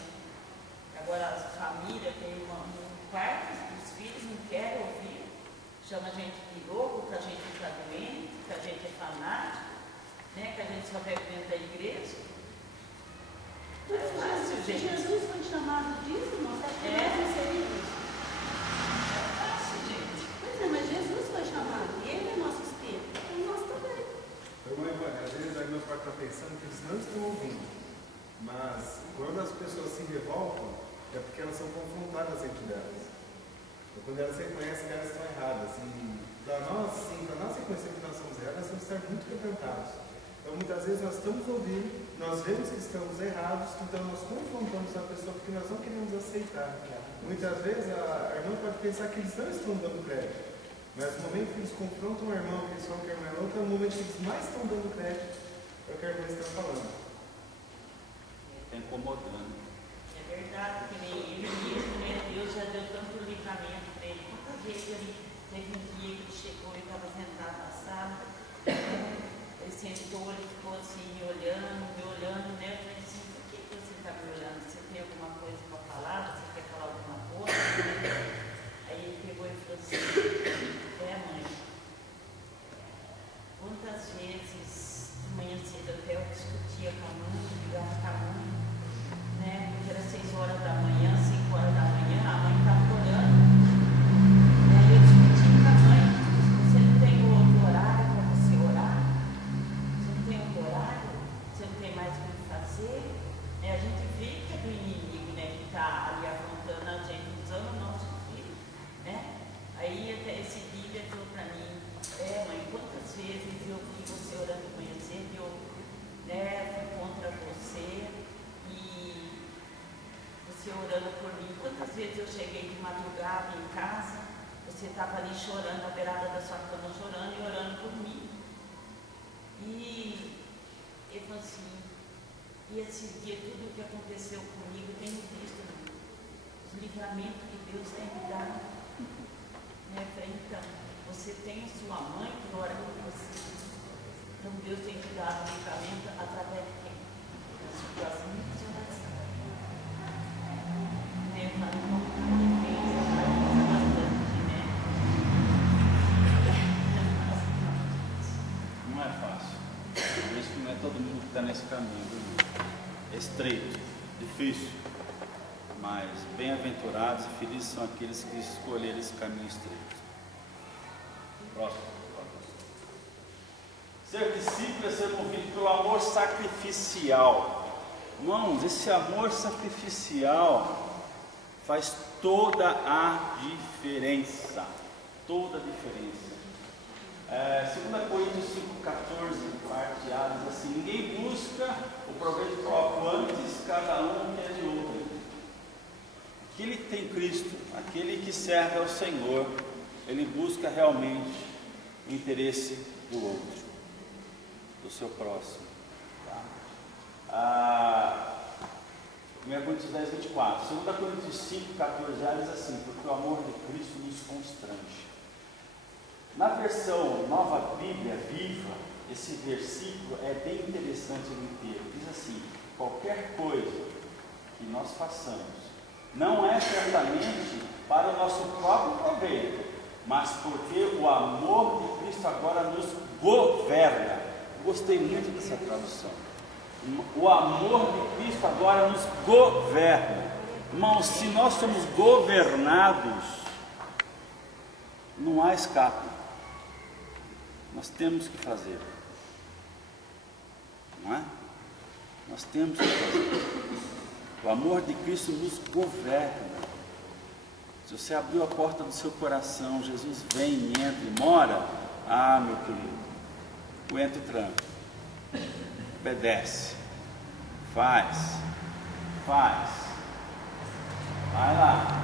Agora as famílias têm um quarto, os filhos não querem ouvir, chama a gente de louco, que a gente está doente, que a gente é fanático, né? Que a gente só vive dentro da igreja. Jesus foi chamado disso, irmão? Você acha que nós não seríamos? É fácil, gente. Pois é, mas Jesus foi chamado, e ele é nosso espelho, e nós também. Às vezes a gente pode estar pensando que eles não estão ouvindo, mas quando as pessoas se revoltam, é porque elas são confrontadas entre elas. Quando elas reconhecem que elas estão erradas, e para nós reconhecer que nós somos errados, nós temos que estar muito quebrantados. Então, muitas vezes nós estamos ouvindo, nós vemos que estamos errados, então nós confrontamos a pessoa porque nós não queremos aceitar. Muitas vezes a irmã pode pensar que eles não estão dando crédito, mas no momento que eles confrontam o irmão, que eles falam que a irmã é louca, é o momento que eles mais estão dando crédito para o que a irmã está falando. Está incomodando. É verdade, que nem ele mesmo, né? Deus já deu tanto livramento para ele. Quantas vezes ele teve um dia que ele chegou e estava sentado na sala, ele sentou, ele ficou assim, me olhando, né? Eu falei assim, por que você está me olhando? Você tem alguma coisa para falar? Você quer falar alguma coisa? Aí ele pegou e falou assim, mãe, quantas vezes de manhã cedo até eu discutia com a mãe, ligava com a mãe, né? Porque era 6 horas da manhã, 5 horas da manhã, a mãe estava orando. E aí eu discuti com a mãe, você não tem outro horário para você orar? Você não tem outro horário? Você não tem mais o que fazer? A gente vê que é do inimigo, né? Que está ali afrontando a gente, usando o nosso filho, né? Aí até esse dia ele falou para mim, mãe, quantas vezes eu vi você orando de manhã cedo, eu fui contra você e você orando por mim. Quantas vezes eu cheguei de madrugada em casa, você estava ali chorando, na beirada da sua cama, chorando e orando por mim. E ele falou assim, e esse dia, tudo o que aconteceu comigo, eu tenho visto, né? Os livramentos que Deus tem me dado. Eu falei, então, você tem a sua mãe que ora por você. Então Deus tem te dado o livramento através de quem? Das suas minhas orações. Eu falo, como que pensa, bastante, né? Não é fácil. Por isso que não é todo mundo que está nesse caminho. Viu? É estreito, difícil. Mas bem-aventurados e felizes são aqueles que escolheram esse caminho estreito. Próximo. Ser discípulo é ser movido pelo amor sacrificial. Irmãos, esse amor sacrificial faz toda a diferença. Toda a diferença. 2 Coríntios 5,14, parte A, diz assim: ninguém busca o proveito próprio, antes cada um quer de outro. Aquele que tem Cristo, aquele que serve ao Senhor, ele busca realmente o interesse do outro, do seu próximo. Tá? 1 Coríntios 10, 24. 2 Coríntios 5, 14 diz assim: porque o amor de Cristo nos constrange. Na versão Nova Bíblia Viva, esse versículo é bem interessante no inteiro. Diz assim: qualquer coisa que nós façamos não é certamente para o nosso próprio proveito, mas porque o amor de Cristo agora nos governa. Gostei muito dessa tradução. O amor de Cristo agora nos governa. Irmãos, se nós somos governados, não há escape. Nós temos que fazer. Não é? Nós temos que fazer. O amor de Cristo nos governa. Se você abriu a porta do seu coração, Jesus vem e entra e mora, meu querido, o entra e tranca. Obedece. Faz. Vai lá.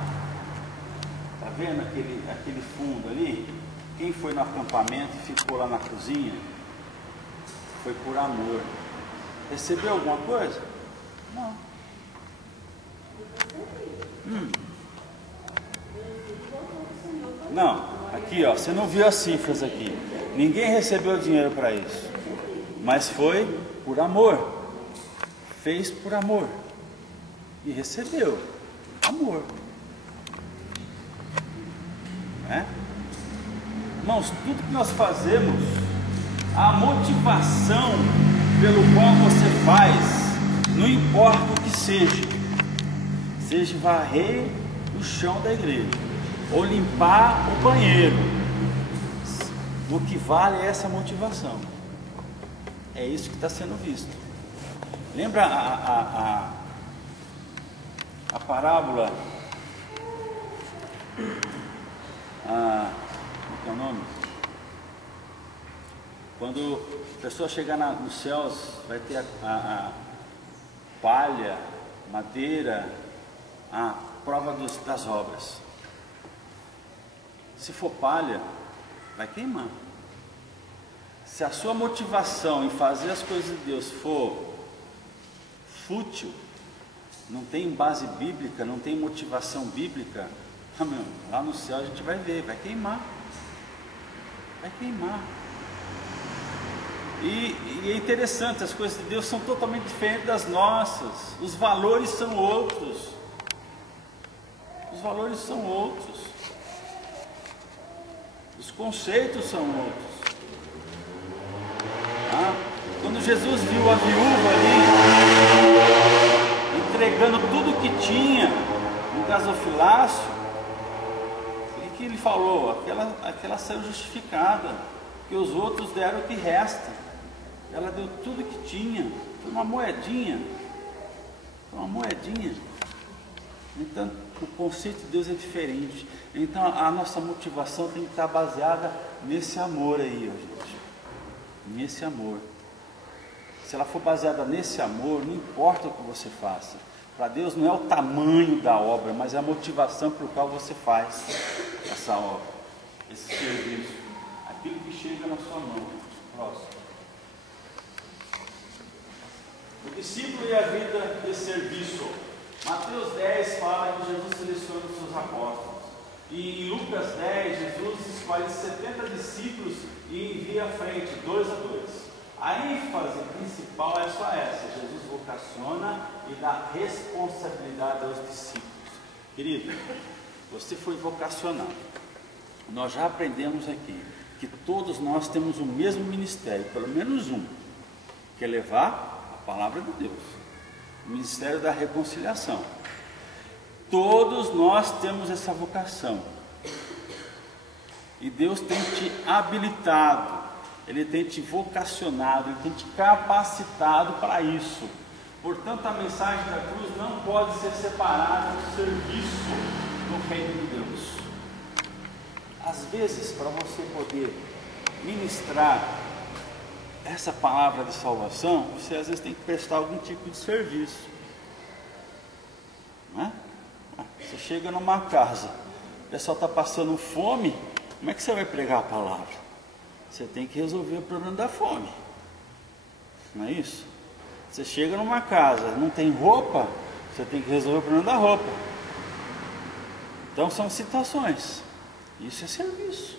Está vendo aquele fundo ali? Quem foi no acampamento e ficou lá na cozinha, foi por amor. Recebeu alguma coisa? Não. Não, aqui ó, você não viu as cifras aqui. Ninguém recebeu dinheiro para isso, mas foi por amor. Fez por amor e recebeu amor. Irmãos, tudo que nós fazemos, a motivação pelo qual você faz, não importa o que seja varrer o chão da igreja ou limpar o banheiro, o que vale é essa motivação. É isso que está sendo visto. Lembra a parábola? Qual é o nome? Quando a pessoa chegar nos céus, vai ter a palha, madeira, a prova das obras. Se for palha, vai queimar. Se a sua motivação em fazer as coisas de Deus for fútil, não tem base bíblica, não tem motivação bíblica, lá no céu a gente vai ver, vai queimar. Vai queimar. E é interessante, as coisas de Deus são totalmente diferentes das nossas. Os valores são outros. Os valores são outros. Os conceitos são outros. Quando Jesus viu a viúva ali entregando tudo o que tinha no gasofilácio, o que ele falou? Aquela saiu justificada, que os outros deram o que resta. Ela deu tudo o que tinha. Foi uma moedinha. Então, o conceito de Deus é diferente. Então, a nossa motivação tem que estar baseada nesse amor aí, gente. Nesse amor. Se ela for baseada nesse amor, não importa o que você faça. Para Deus não é o tamanho da obra, mas é a motivação pelo qual você faz essa obra, esse serviço, aquilo que chega na sua mão. Próximo. O discípulo e a vida de serviço. Mateus 10 fala que Jesus seleciona os seus apóstolos. E em Lucas 10, Jesus escolhe 70 discípulos e envia à frente, 2 a 2. A ênfase principal é só essa: Jesus vocaciona e dá responsabilidade aos discípulos. Querido, você foi vocacionado. Nós já aprendemos aqui que todos nós temos o mesmo ministério, pelo menos um, que é levar a palavra de Deus, o ministério da reconciliação. Todos nós temos essa vocação. E Deus tem te habilitado, Ele tem te vocacionado, Ele tem te capacitado para isso. Portanto, a mensagem da cruz não pode ser separada do serviço do reino de Deus. Às vezes, para você poder ministrar essa palavra de salvação, você às vezes tem que prestar algum tipo de serviço, não é? Você chega numa casa, o pessoal está passando fome, como é que você vai pregar a palavra? Você tem que resolver o problema da fome, não é isso? Você chega numa casa, não tem roupa, você tem que resolver o problema da roupa. Então são situações, isso é serviço.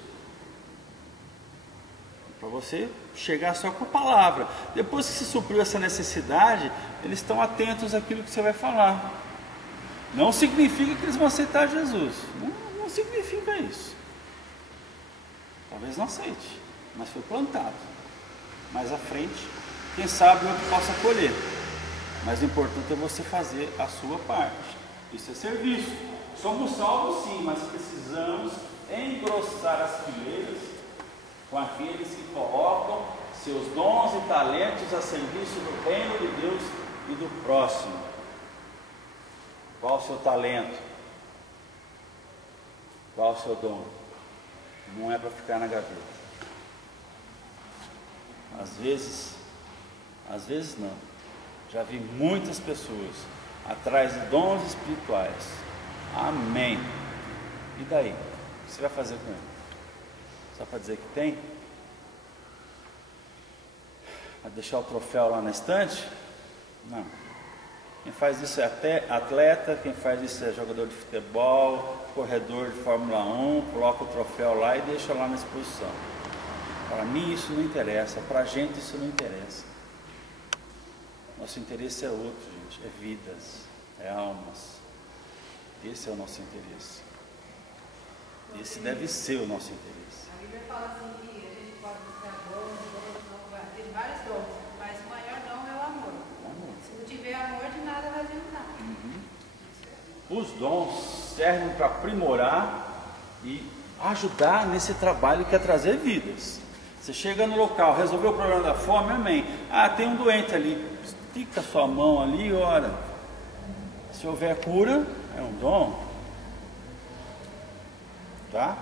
Para você chegar só com a palavra. Depois que se supriu essa necessidade, eles estão atentos àquilo que você vai falar. Não significa que eles vão aceitar Jesus. Não significa isso. Talvez não aceite, mas foi plantado. Mais à frente, quem sabe outro possa colher. Mas o importante é você fazer a sua parte. Isso é serviço. Somos salvos sim, mas precisamos engrossar as fileiras com aqueles que colocam seus dons e talentos a serviço do reino de Deus e do próximo. Qual o seu talento? Qual o seu dom? Não é para ficar na gaveta. Às vezes não. Já vi muitas pessoas atrás de dons espirituais. Amém. E daí? O que você vai fazer com ele? Só para dizer que tem? Vai deixar o troféu lá na estante? Não. Quem faz isso é até atleta, quem faz isso é jogador de futebol, corredor de Fórmula 1, coloca o troféu lá e deixa lá na exposição. Para mim isso não interessa, para a gente isso não interessa. Nosso interesse é outro, gente, é vidas, é almas. Esse é o nosso interesse. Esse deve ser o nosso interesse. A Bíblia fala assim que a gente pode buscar dons, tem vários dons, mas o maior dom é o amor. Se não tiver amor, de nada vai adiantar. Os dons servem para aprimorar e ajudar nesse trabalho que é trazer vidas. Você chega no local, resolveu o problema da fome, amém. Ah, tem um doente ali, estica a sua mão ali e ora. Se houver cura, é um dom. Tá?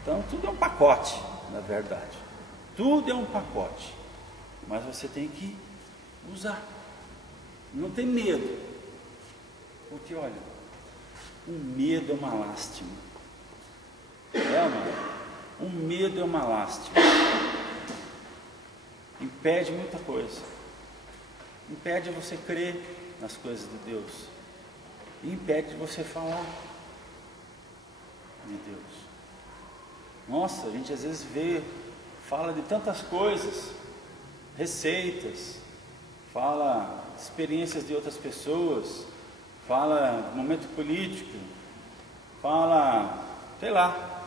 Então tudo é um pacote, na verdade. Tudo é um pacote. Mas você tem que usar. Não tem medo. Porque olha, o medo é uma lástima. O medo é uma lástima. Impede muita coisa. Impede você crer nas coisas de Deus. E impede você falar de Deus. Nossa, a gente às vezes fala de tantas coisas, receitas, fala de experiências de outras pessoas, fala do momento político, fala, sei lá,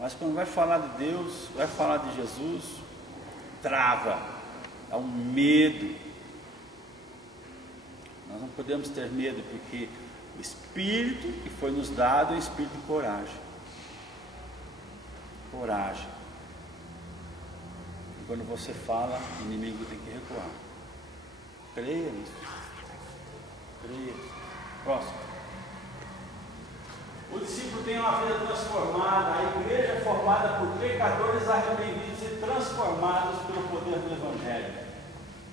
mas quando vai falar de Deus, vai falar de Jesus, trava, há um medo. Nós não podemos ter medo, porque o Espírito que foi nos dado é o Espírito de coragem. Coragem. E quando você fala, o inimigo tem que recuar. Creia nisso. Creia. Próximo. O discípulo tem uma vida transformada, a igreja é formada por pecadores arrependidos e transformados pelo poder do Evangelho.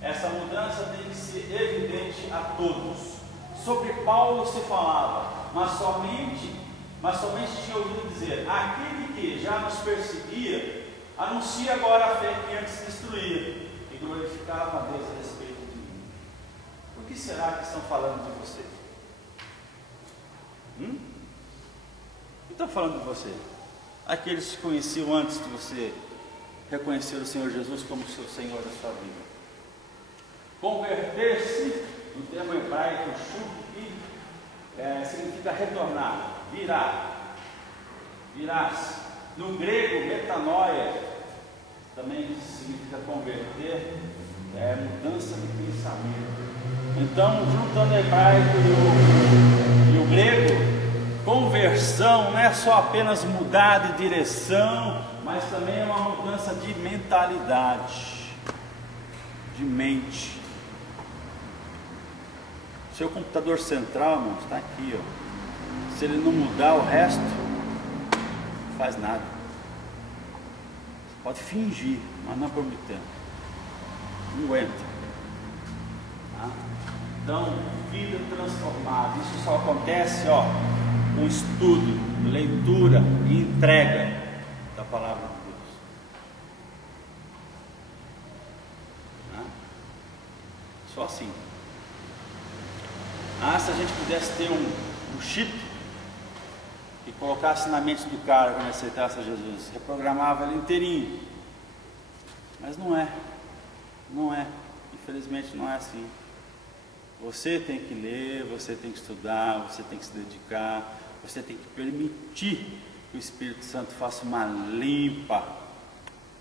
Essa mudança tem que ser evidente a todos. Sobre Paulo se falava, mas somente tinha ouvido dizer: aquele que já nos perseguia, anuncia agora a fé que antes destruía, e glorificava a Deus a respeito de mim. Por que será que estão falando de você? Por que estão falando de você? Aqueles que conheciam antes de você reconhecer o Senhor Jesus como seu Senhor da sua vida. Converter-se, no termo hebraico, significa retornar, virar-se. No grego, metanoia, também significa converter, mudança de pensamento. Então, juntando o hebraico e o grego, conversão não é só apenas mudar de direção, mas também é uma mudança de mentalidade, de mente. Seu computador central, irmão, está aqui, ó. Se ele não mudar o resto, não faz nada. Você pode fingir, mas não é por muito tempo. Não aguenta. Tá? Então, vida transformada. Isso só acontece, ó, com estudo, leitura e entrega da palavra de Deus. Tá? Só assim. Se a gente pudesse ter um chip que colocasse na mente do cara quando aceitasse a Jesus, reprogramava ele inteirinho. Mas não é. Não é. Infelizmente não é assim. Você tem que ler, você tem que estudar, você tem que se dedicar, você tem que permitir que o Espírito Santo faça uma limpa,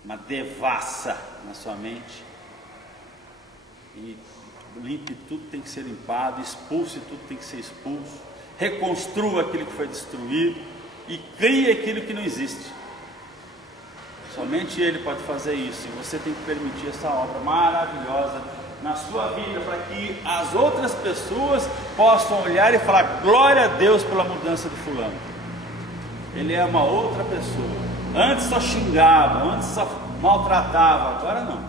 uma devassa na sua mente. E limpe tudo, tem que ser limpado, expulse tudo, tem que ser expulso, reconstrua aquilo que foi destruído e crie aquilo que não existe. Somente Ele pode fazer isso, e você tem que permitir essa obra maravilhosa na sua vida, para que as outras pessoas possam olhar e falar: glória a Deus pela mudança de fulano. Ele é uma outra pessoa. Antes só xingava, antes só maltratava, agora não.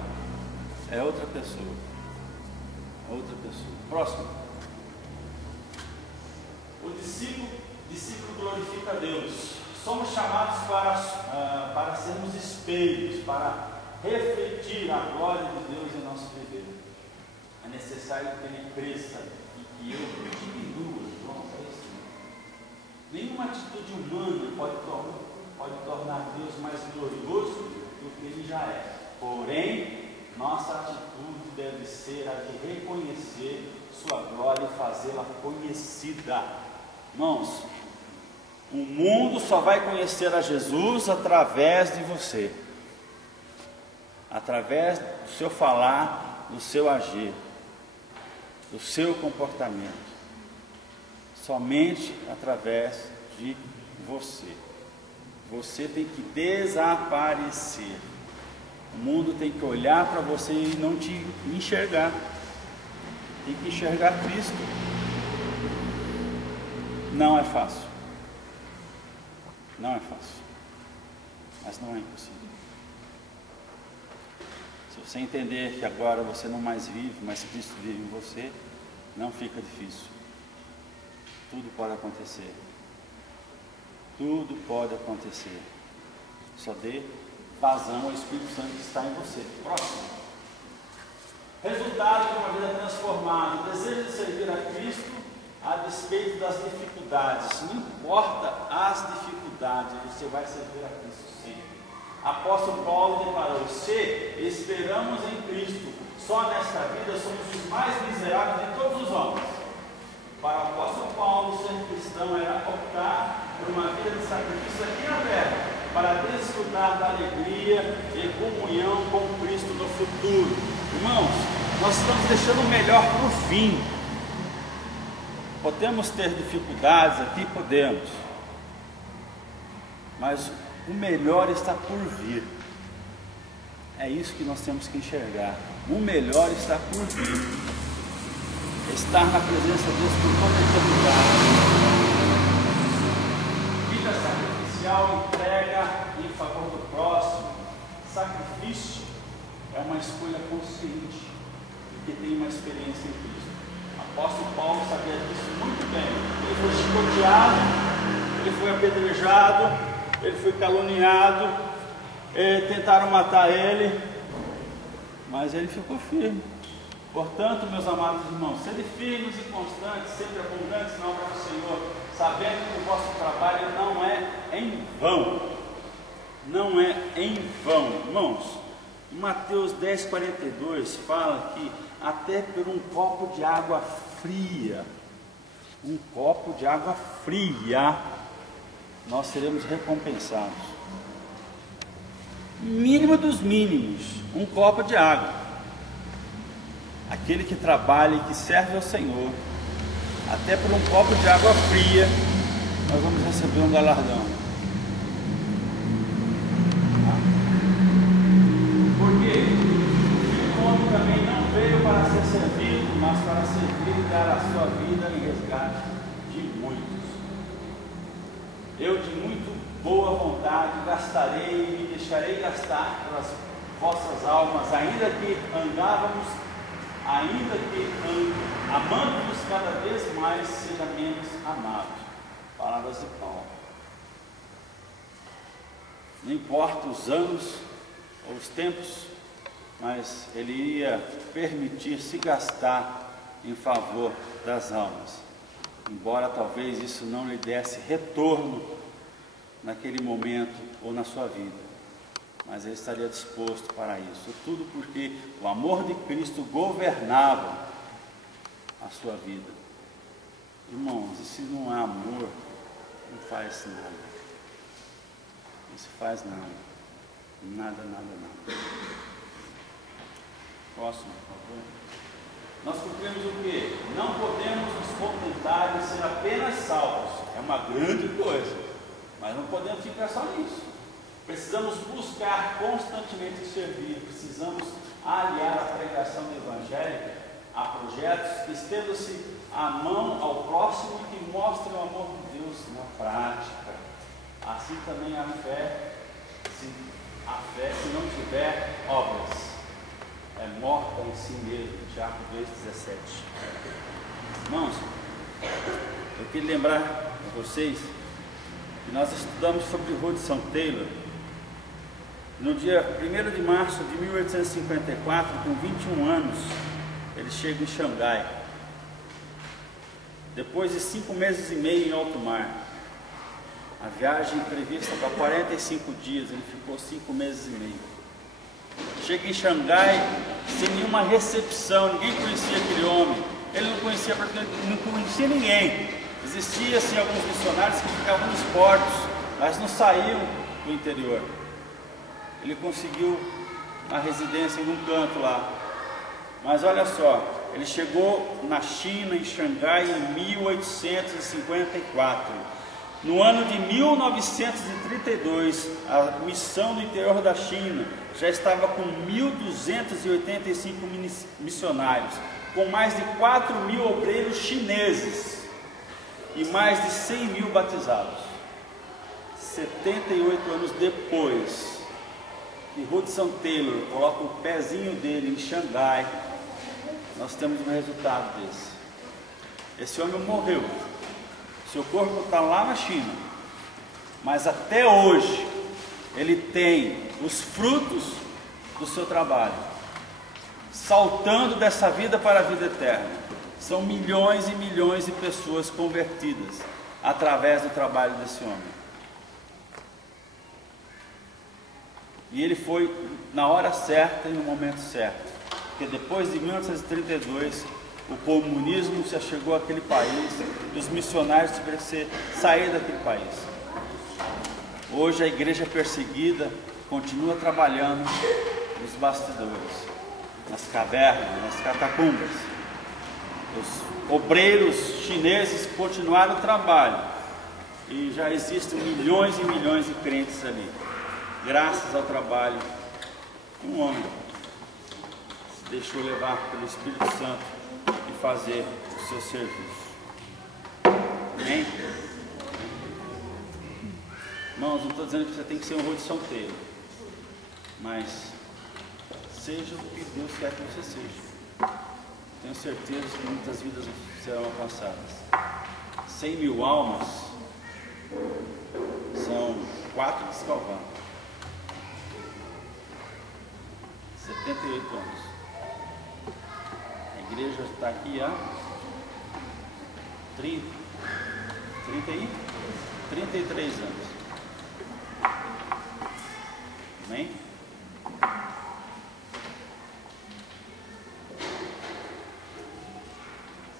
É outra pessoa. Outra pessoa. Próximo. O discípulo glorifica a Deus. Somos chamados para sermos espelhos, para refletir a glória de Deus em nosso viver. É necessário que Ele cresça e que eu diminua. Nenhuma atitude humana pode tornar Deus mais glorioso do que Ele já é. Porém, nossa atitude deve ser a de reconhecer sua glória e fazê-la conhecida. Irmãos, o mundo só vai conhecer a Jesus através de você, através do seu falar, do seu agir, do seu comportamento. Somente através de você. Você tem que desaparecer. O mundo tem que olhar para você e não te enxergar. Tem que enxergar Cristo. Não é fácil. Não é fácil. Mas não é impossível. Se você entender que agora você não mais vive, mas Cristo vive em você, não fica difícil. Tudo pode acontecer. Tudo pode acontecer. Só dê vazão ao Espírito Santo que está em você. Próximo. Resultado de uma vida transformada. O desejo de servir a Cristo a despeito das dificuldades. Não importa as dificuldades, você vai servir a Cristo sempre. Apóstolo Paulo declarou: se esperamos em Cristo, só nesta vida somos os mais miseráveis de todos os homens. Para o apóstolo Paulo, ser cristão era optar por uma vida de sacrifício aqui na terra, para desfrutar da alegria e comunhão com Cristo no futuro. Irmãos, nós estamos deixando o melhor para o fim. Podemos ter dificuldades aqui, podemos, mas o melhor está por vir. É isso que nós temos que enxergar. O melhor está por vir. Estar na presença de Deus por toda a eternidade. Vida sacrificial, entrega em favor do próximo. Sacrifício é uma escolha consciente de que tem uma experiência em Cristo. O apóstolo Paulo sabia disso muito bem. Ele foi chicoteado, ele foi apedrejado, ele foi caluniado, tentaram matar ele, mas ele ficou firme. Portanto, meus amados irmãos, sede firmes e constantes, sempre abundantes na obra do Senhor, sabendo que o vosso trabalho não é em vão. Não é em vão. Irmãos, em Mateus 10:42 fala que até por um copo de água fria, nós seremos recompensados. Mínimo dos mínimos, um copo de água. Aquele que trabalha e que serve ao Senhor, até por um copo de água fria, nós vamos receber um galardão. Porque o homem também não veio para ser servido, mas para servir e dar a sua vida em resgate de muitos. Eu de muito boa vontade gastarei e me deixarei gastar pelas vossas almas, ainda que amando-vos cada vez mais, seja menos amado. Palavras de Paulo. Não importa os anos ou os tempos, mas ele iria permitir se gastar em favor das almas, embora talvez isso não lhe desse retorno naquele momento ou na sua vida, mas ele estaria disposto para isso, tudo porque o amor de Cristo governava a sua vida. Irmãos, e se não há amor, não faz nada, não se faz nada, nada. Próximo, por favor. Nós cumprimos o quê? Não podemos nos contentar em ser apenas salvos, é uma grande coisa, mas não podemos ficar só nisso. Precisamos buscar constantemente servir, precisamos aliar a pregação do Evangelho a projetos que estendam-se a mão ao próximo e que mostrem o amor de Deus na prática. Assim também a fé, se não tiver obras, é morta em si mesmo. Tiago 2,17. Irmãos, eu queria lembrar a vocês que nós estudamos sobre Hudson Taylor. No dia 1º de março de 1854, com 21 anos, ele chega em Xangai. Depois de 5 meses e meio em alto mar, a viagem prevista para 45 dias, ele ficou 5 meses e meio. Chega em Xangai sem nenhuma recepção, ninguém conhecia aquele homem, ele não conhecia ninguém. Existiam assim alguns missionários que ficavam nos portos, mas não saíam do interior. Ele conseguiu uma residência em um canto lá. Mas olha só, ele chegou na China, em Xangai, em 1854. No ano de 1932, a missão do interior da China já estava com 1.285 missionários, com mais de 4.000 obreiros chineses e mais de 100.000 batizados. 78 anos depois que Hudson Taylor coloca o pezinho dele em Xangai, nós temos um resultado desse. Esse homem morreu, seu corpo está lá na China, mas até hoje ele tem os frutos do seu trabalho, saltando dessa vida para a vida eterna. São milhões e milhões de pessoas convertidas através do trabalho desse homem. E ele foi na hora certa e no momento certo, porque depois de 1932 o comunismo se achegou àquele país e os missionários tiveram que sair daquele país. Hoje a igreja perseguida continua trabalhando nos bastidores, nas cavernas, nas catacumbas. Os obreiros chineses continuaram o trabalho e já existem milhões e milhões de crentes ali, graças ao trabalho que um homem se deixou levar pelo Espírito Santo e fazer o seu serviço. Amém? Irmãos, não estou dizendo que você tem que ser um Hudson Taylor, mas seja o que Deus quer que você seja. Tenho certeza que muitas vidas serão alcançadas. 100.000 almas são 4 de Calvário. 78 anos. A igreja está aqui há 33 anos. Amém?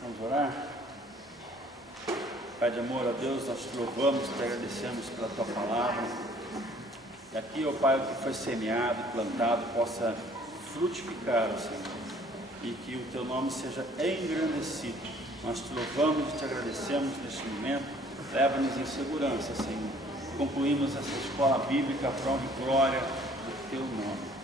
Vamos orar? Pai de amor, a Deus, nós te louvamos, te agradecemos pela tua palavra. E aqui, ó Pai, o que foi semeado, plantado, possa frutificar, Senhor, e que o teu nome seja engrandecido. Nós te louvamos e te agradecemos neste momento, Leva-nos em segurança, Senhor. Concluímos essa escola bíblica para honra e glória do Teu nome.